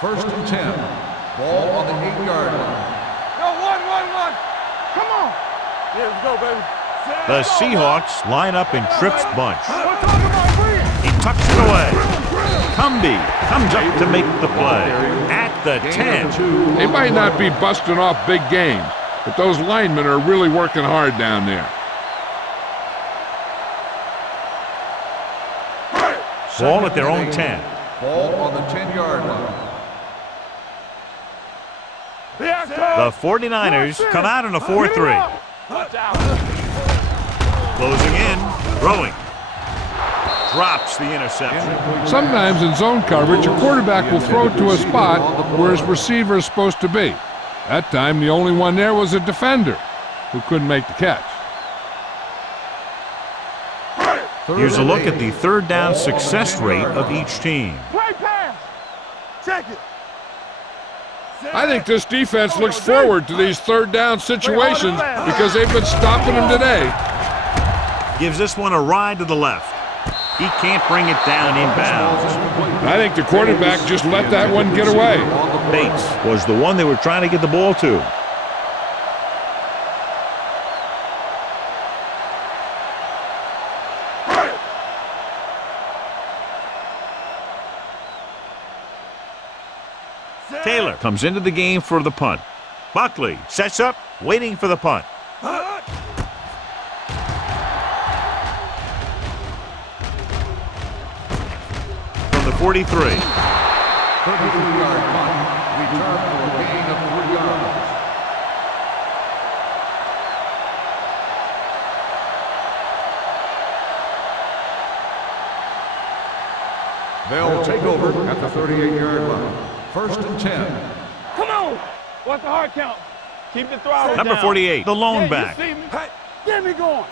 First and 10. Ball on the 8-yard line. Go, one. Come on. Yeah, let's go, baby. The Seahawks line up in Tripp's bunch. We're talking about bring it. He tucks it away. Cumby comes up to make the play at the 10. They might not be busting off big games, but those linemen are really working hard down there. Ball at their own 10. Ball on the 10-yard line. The 49ers come out in a 4-3. Closing in, throwing. Drops the interception. Sometimes in zone coverage, a quarterback will throw to a spot where his receiver is supposed to be. That time, the only one there was a defender who couldn't make the catch. Here's a look at the third down success rate of each team. Play pass. Check it. I think this defense looks forward to these third down situations because they've been stopping them today. Gives this one a ride to the left. He can't bring it down inbounds. I think the quarterback just let that one get away. Bates was the one they were trying to get the ball to. Taylor comes into the game for the punt. Buckley sets up, waiting for the punt. From the 43. 33-yard punt. Return for a gain of 3 yards. They'll take over at the 38-yard line. First and 10. Come on. What's the hard count? Keep the throttle Number down. 48, the lone Yeah, back. you see me? Get me going.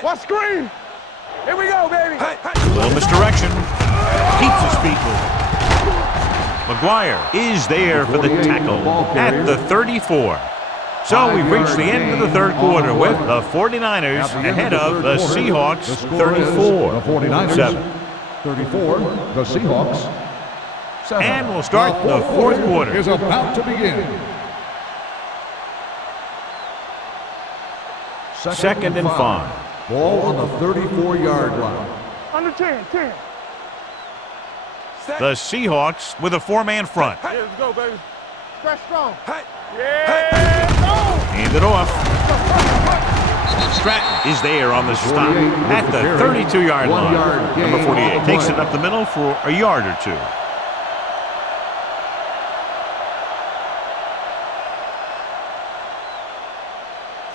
What screen? Here we go, baby. Little misdirection. Keeps his feet moving. McGuire is there for the tackle at the 34. So we've reached the end of the third quarter with the 49ers ahead of the Seahawks 34-7. 34, the Seahawks. 7. And we'll start the fourth quarter. Is about to begin. Second and 5. Ball on the 34-yard line. Under 10. The Seahawks with a 4-man front. Yeah, let's go, baby. Stretch strong. Yeah, go. Hand it off. Stratton is there on the stop at the 32-yard line. Number 48 takes it up the middle for a yard or two.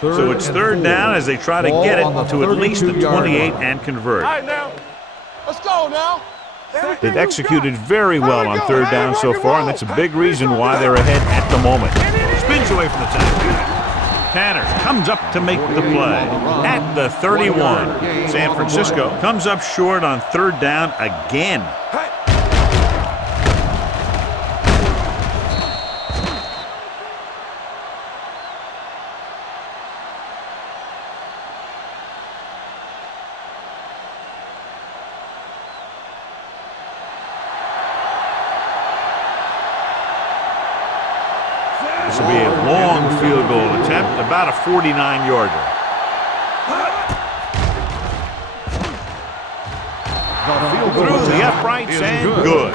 So it's third down as they try to get it to at least the 28 and convert. All right, now. Let's go now. They've executed very well on third down so far, and that's a big reason why they're ahead at the moment. Spins away from the tackle. Tanner comes up to make the play at the 31. San Francisco comes up short on third down again. This will be a long field goal attempt, about a 49-yarder. Through the uprights and good.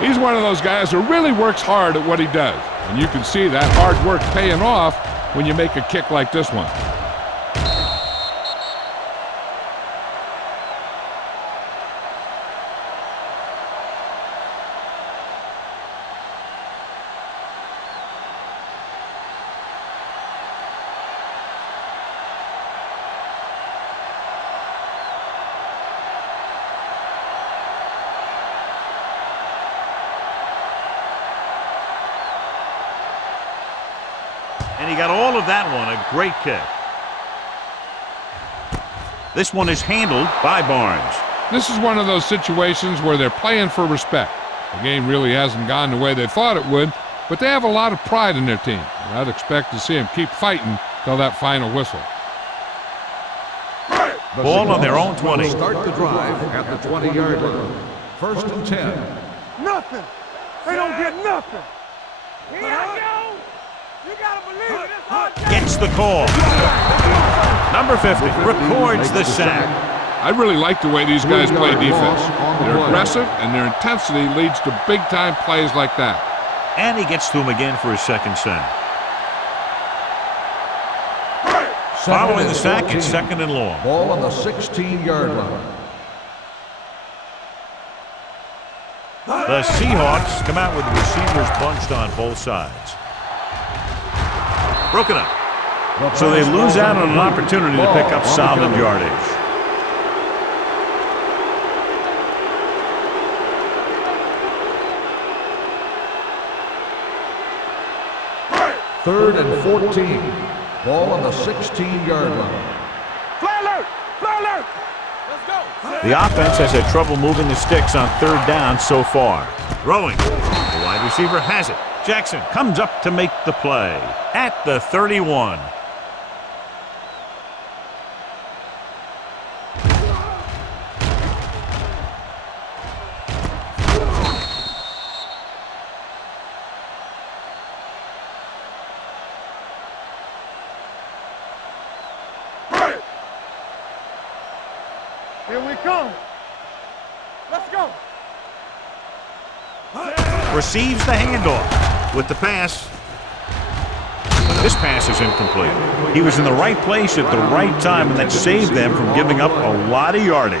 He's one of those guys who really works hard at what he does. And you can see that hard work paying off when you make a kick like this one. And he got all of that one, a great kick. This one is handled by Barnes. This is one of those situations where they're playing for respect. The game really hasn't gone the way they thought it would, but they have a lot of pride in their team. And I'd expect to see them keep fighting till that final whistle. Ball on their own 20. Start the drive at the 20-yard line. First and 10. Nothing. They don't get nothing. Here I go. You gotta believe it. It's hard. Gets the call. Number 50 records the sack. I really like the way these guys play defense. They're aggressive, and their intensity leads to big-time plays like that. And he gets to him again for his second sack. Following the sack, it's second and long. Ball on the 16-yard line. The Seahawks come out with the receivers bunched on both sides. Broken up. So they lose out on an opportunity to pick up solid yardage. Third and 14. Ball on the 16-yard line. Fly alert! Fly alert! Let's go! The offense has had trouble moving the sticks on third down so far. Throwing. The wide receiver has it. Jackson comes up to make the play at the 31. Here we come. Let's go. Receives the handoff with the pass. This pass is incomplete. He was in the right place at the right time, and that saved them from giving up a lot of yardage.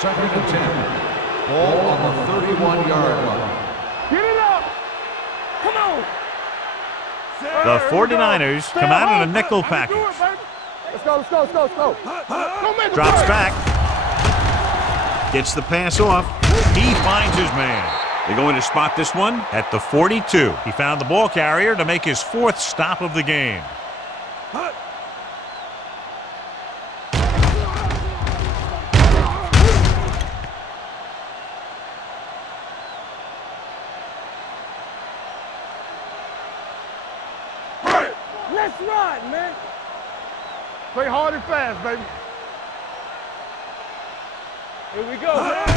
Second and 10. Ball on the 31-yard line. Get it up. Come on. The 49ers come out in a nickel package. Let's go, let's go, let's go, let's go. Don't make a Drops play. back. Gets the pass off. He finds his man. They're going to spot this one at the 42. He found the ball carrier to make his fourth stop of the game. Let's ride, man. Play hard and fast, baby. Here we go.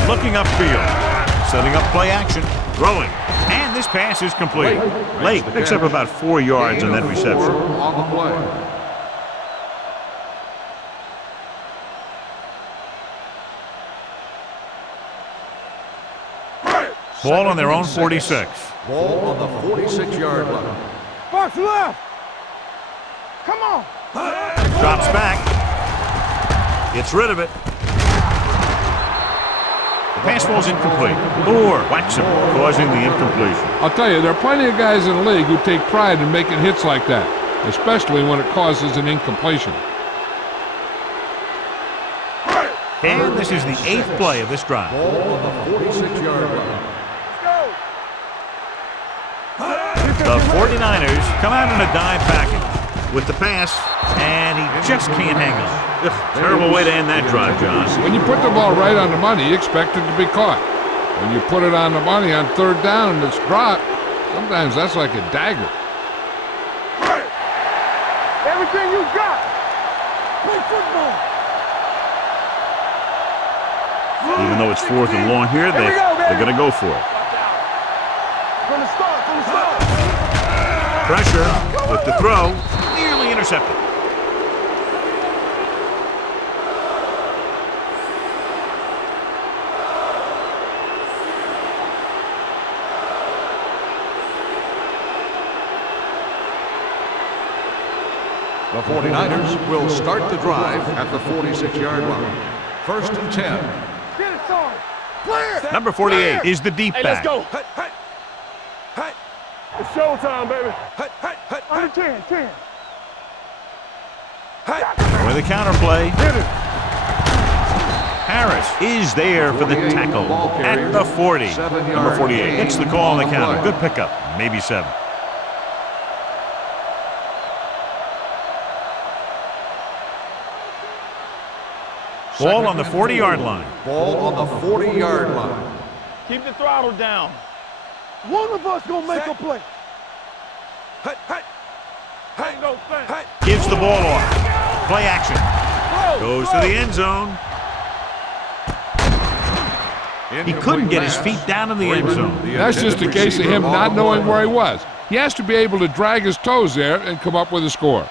Looking upfield. Setting up play action. Throwing. And this pass is complete. Lake picks up about 4 yards on that reception. On the play. Ball on their own 46. Ball on the 46-yard line. Box left. Come on. Drops back. Gets rid of it. The pass falls incomplete. Moore whacks him, causing the incompletion. I'll tell you, there are plenty of guys in the league who take pride in making hits like that, especially when it causes an incompletion. And this is the 8th play of this drive. Ball on the 46-yard line. The 49ers come out in a dime package with the pass, and he just can't hang on. Ugh, terrible way to end that drive, John. When you put the ball right on the money, you expect it to be caught. When you put it on the money on third down and it's dropped, sometimes that's like a dagger. Everything you got. Play football. Even though it's 4th and long here, they're going to go for it. From the start, from the start. Pressure with the throw, nearly intercepted. The 49ers will start the drive at the 46-yard line. First and 10. Get it, son. Clear. Number 48 is the deep Hey, back. let's go. It's showtime, baby. Under 10. With a counter play. Hit it. Harris is there for the tackle at the 40. Number 48 gets the call on the counter. Good pickup, maybe 7. Ball on the 40-yard line. Ball on the 40-yard line. Keep the throttle down. One of us gonna make a play. Hey, no thing. Gives the ball off. Play action. Goes to the end zone. He couldn't get his feet down in the end zone. That's just a case of him not knowing where he was. He has to be able to drag his toes there and come up with a score.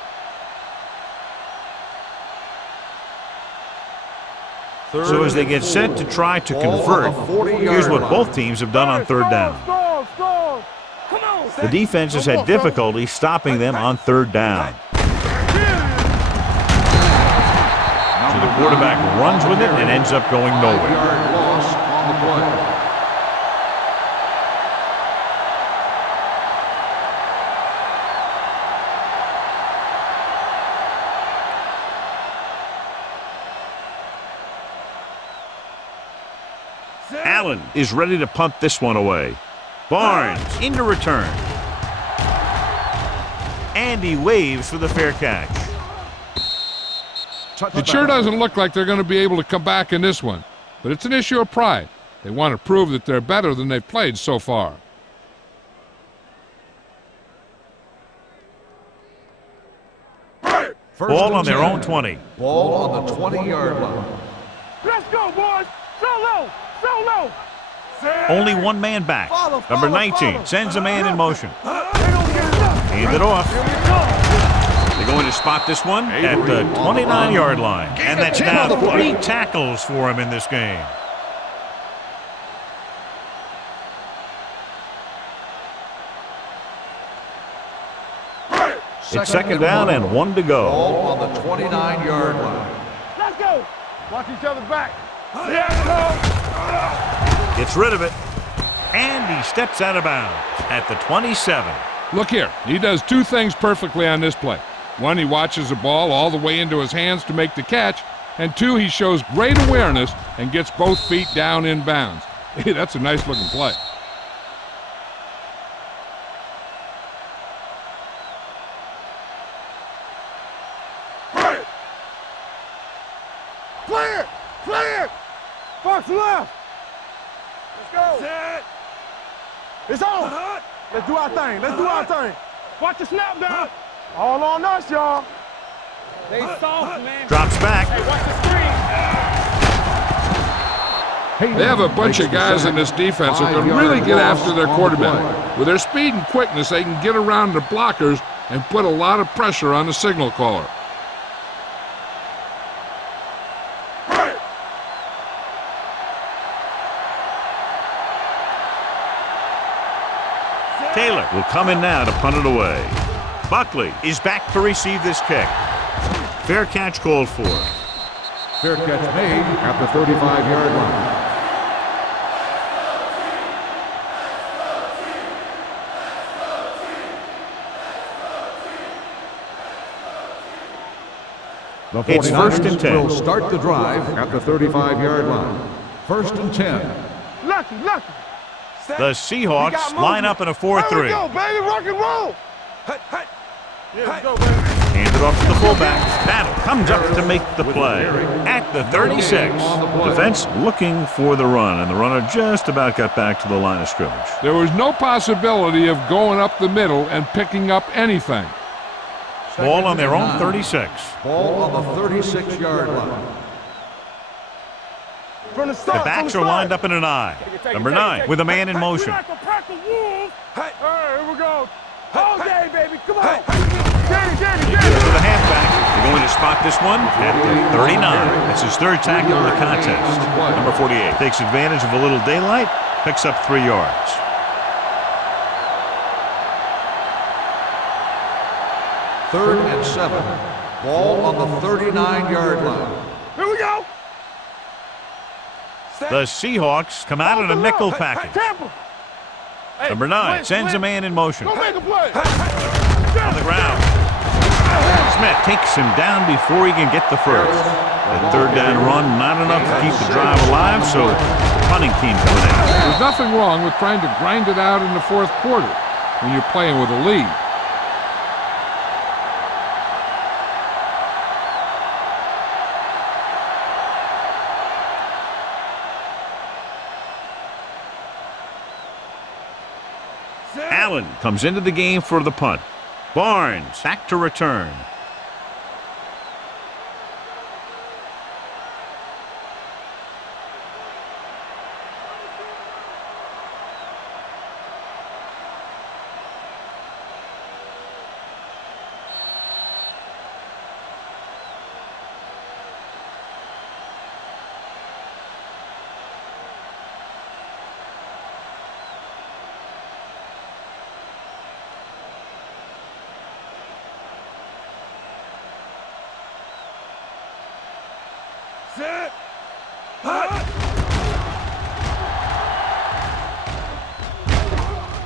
So as they get set to try to convert, here's what both teams have done on third down. The defense has had difficulty stopping them on third down. So the quarterback runs with it and ends up going nowhere. Loss on the play. Allen is ready to punt this one away. Barnes into return. And he waves for the fair catch. It sure doesn't look like they're going to be able to come back in this one, but it's an issue of pride. They want to prove that they're better than they've played so far. Ball on their own 20. Ball on the 20-yard line. Let's go, boys. So low. Only one man back. Number 19 sends a man in motion. Hand it off. They're going to spot this one at the 29-yard line. And that's now 3 tackles for him in this game. It's second down and 1 to go. Ball on the 29-yard line. Let's go. Watch each other back. Gets rid of it. And he steps out of bounds at the 27. Look here, he does 2 things perfectly on this play. 1, he watches the ball all the way into his hands to make the catch, and 2, he shows great awareness and gets both feet down in bounds. Hey, that's a nice looking play. Clear. Fox left. Let's go. Set. It's on. Let's do our thing. Watch the snap down. All on us, y'all. They soft, man. Drops back. Hey, watch the screen. They have a bunch of guys in this defense who can really get after their quarterback. With their speed and quickness, they can get around the blockers and put a lot of pressure on the signal caller. Taylor will come in now to punt it away. Buckley is back to receive this kick. Fair catch called for. Fair catch made at the 35-yard line. The It's 1st and 10. will start the drive at the 35-yard line. 1st and 10. Lucky. The Seahawks line up in a 4-3. There we go, baby. Rock and roll. Yeah, let's go, baby. Hand it off to the fullback. Battle comes up to make the play at the 36. Defense looking for the run, and the runner just about got back to the line of scrimmage. There was no possibility of going up the middle and picking up anything. Ball on their own 36. Ball on the 36-yard line. From the The start. backs are lined up in an I. Number 9 with a man in motion. Hey, here we go. All day, baby. Come on. Get To it. the halfback. They're going to spot this one at the 39. That's his 3rd tackle of the contest. Number 48 takes advantage of a little daylight, picks up 3 yards. Third and 7. Ball on the 39-yard line. Here we go. The Seahawks come out in a nickel package. Number 9 sends a man in motion. Go make a play. On the ground. Smith takes him down before he can get the first. That third down run, not enough to keep the drive alive, so punting team coming out. There's nothing wrong with trying to grind it out in the fourth quarter when you're playing with a lead. Allen comes into the game for the punt. Barnes back to return.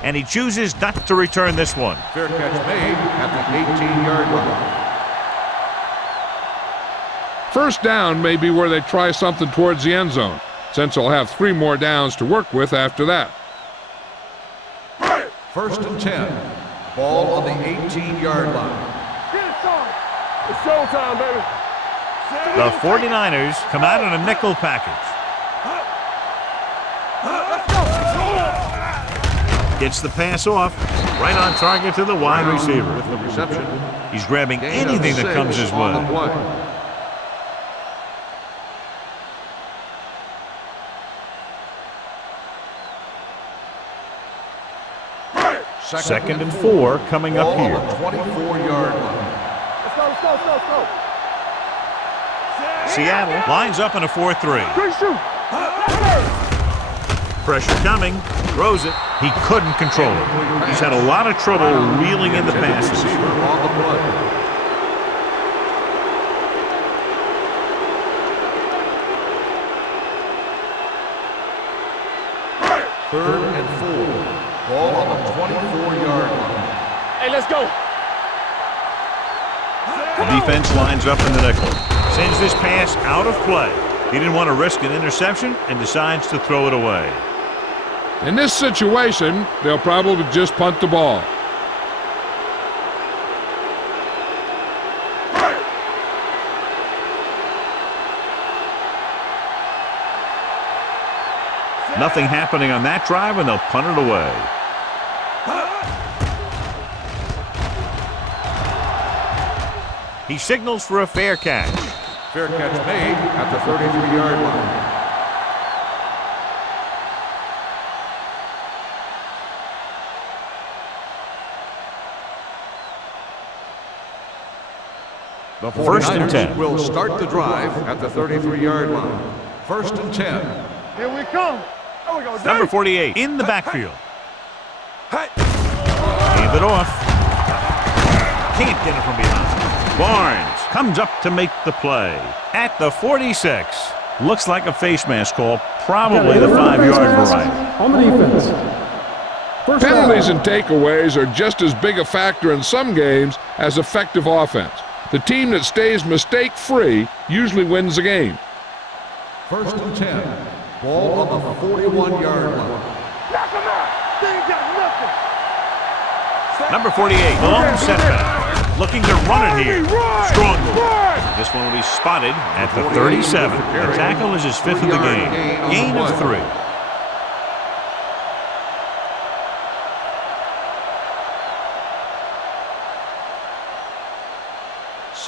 And he chooses not to return this one. Fair catch made at the 18-yard line. First down may be where they try something towards the end zone, since they'll have 3 more downs to work with after that. First and 10. Ball on the 18-yard line. Get it started. It's showtime, baby. The 49ers come out in a nickel package. Gets the pass off, right on target to the wide receiver. With the reception. He's grabbing anything that comes his way. Second and 4 coming up here. 24-yard line. Let's go. Seattle lines up in a 4-3. Great shoot. Pressure coming, throws it. He couldn't control it. He's had a lot of trouble reeling in the passes. Receiver on the play. Third and 4. Ball on the 24-yard line. Hey, let's go. The defense lines up in the nickel. Sends this pass out of play. He didn't want to risk an interception and decides to throw it away. In this situation, they'll probably just punt the ball. Nothing happening on that drive, and they'll punt it away. He signals for a fair catch. Fair catch made at the 33-yard line. The First and 10. will start the drive at the 33-yard line. First and 10. Here we come. There we go. Number 48 in the backfield. Gave it off. Can't get it from behind. Barnes comes up to make the play at the 46. Looks like a face mask call, probably the 5-yard variety. On the defense. First Penalties down. and takeaways are just as big a factor in some games as effective offense. The team that stays mistake-free usually wins the game. First and 10. Ball on the 41-yard line. Knock him out. They ain't got nothing. Number 48, long setback. Looking to run it here. Strong move. This one will be spotted at the 37. The tackle is his 5th of the game. Gain of 3.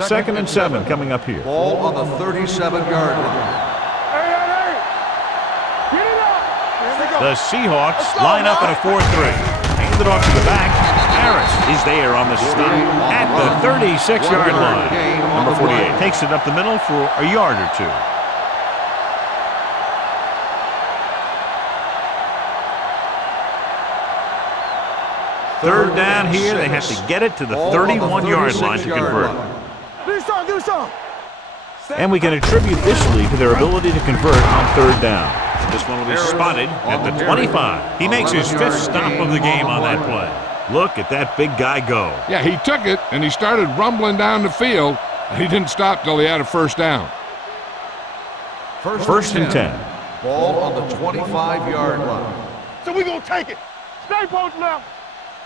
Second and 7 coming up here. Ball on the 37-yard line. Hey. Get it up. Here we go. The Seahawks line up in a 4-3. Hand it off to the back. Harris is there on the stop at the 36-yard line. Number 48 takes it up the middle for a yard or 2. Third down here. They have to get it to the 31-yard line to convert. Do something. And we can attribute this lead to their ability to convert on third down. This one will be spotted at the 25. He makes his 5th stop of the game on that play. Look at that big guy go. Yeah, he took it, and he started rumbling down the field, and he didn't stop till he had a first down. First and 10. Ball on the 25-yard line. So we gonna take it. Stay post left.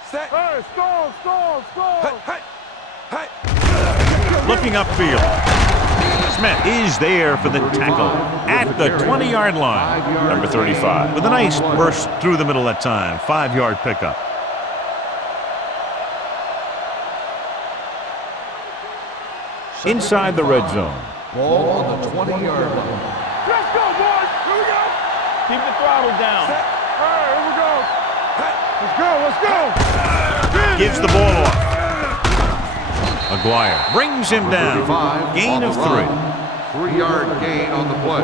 Set. Hey, score. Hey. Looking upfield. Smith is there for the tackle at the 20-yard line. Number 35 with a nice burst through the middle that time. 5-yard pickup. Inside the red zone. Ball on the 20-yard line. Let's go, boys. Here we go. Keep the throttle down. Set. All right, here we go. Hey. Let's go. Gives the ball off. Aguirre brings him down. Gain of 3. 3-yard gain on the play.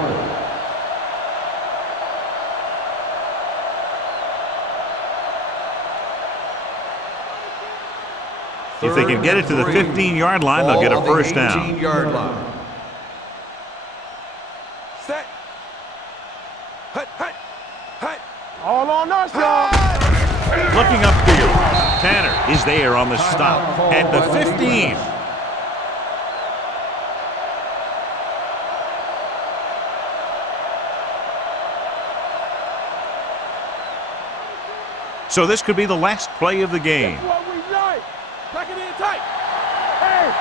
If they can get it to the 15-yard line, they'll get a first down. 18-yard line. Set. Hey. All on us, y'all. Looking upfield. Tanner is there on the stop at the 15. So this could be the last play of the game. That's what we like. Tuck it in tight. Hey,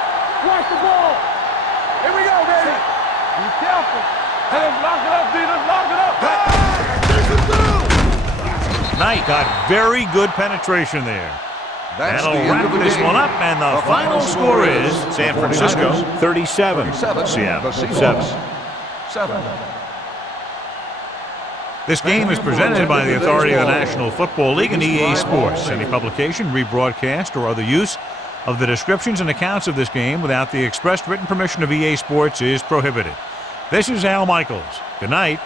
watch the ball. Here we go, baby. Be careful. Hey, let's lock it up, D. Let's lock it up. Knight got very good penetration there. That's That'll the end wrap of the this game. one up, and the final score is San Francisco 37, Seattle 7. This game is presented by the authority of the National Football League and EA Sports. Any publication, rebroadcast, or other use of the descriptions and accounts of this game without the expressed written permission of EA Sports is prohibited. This is Al Michaels. Good night.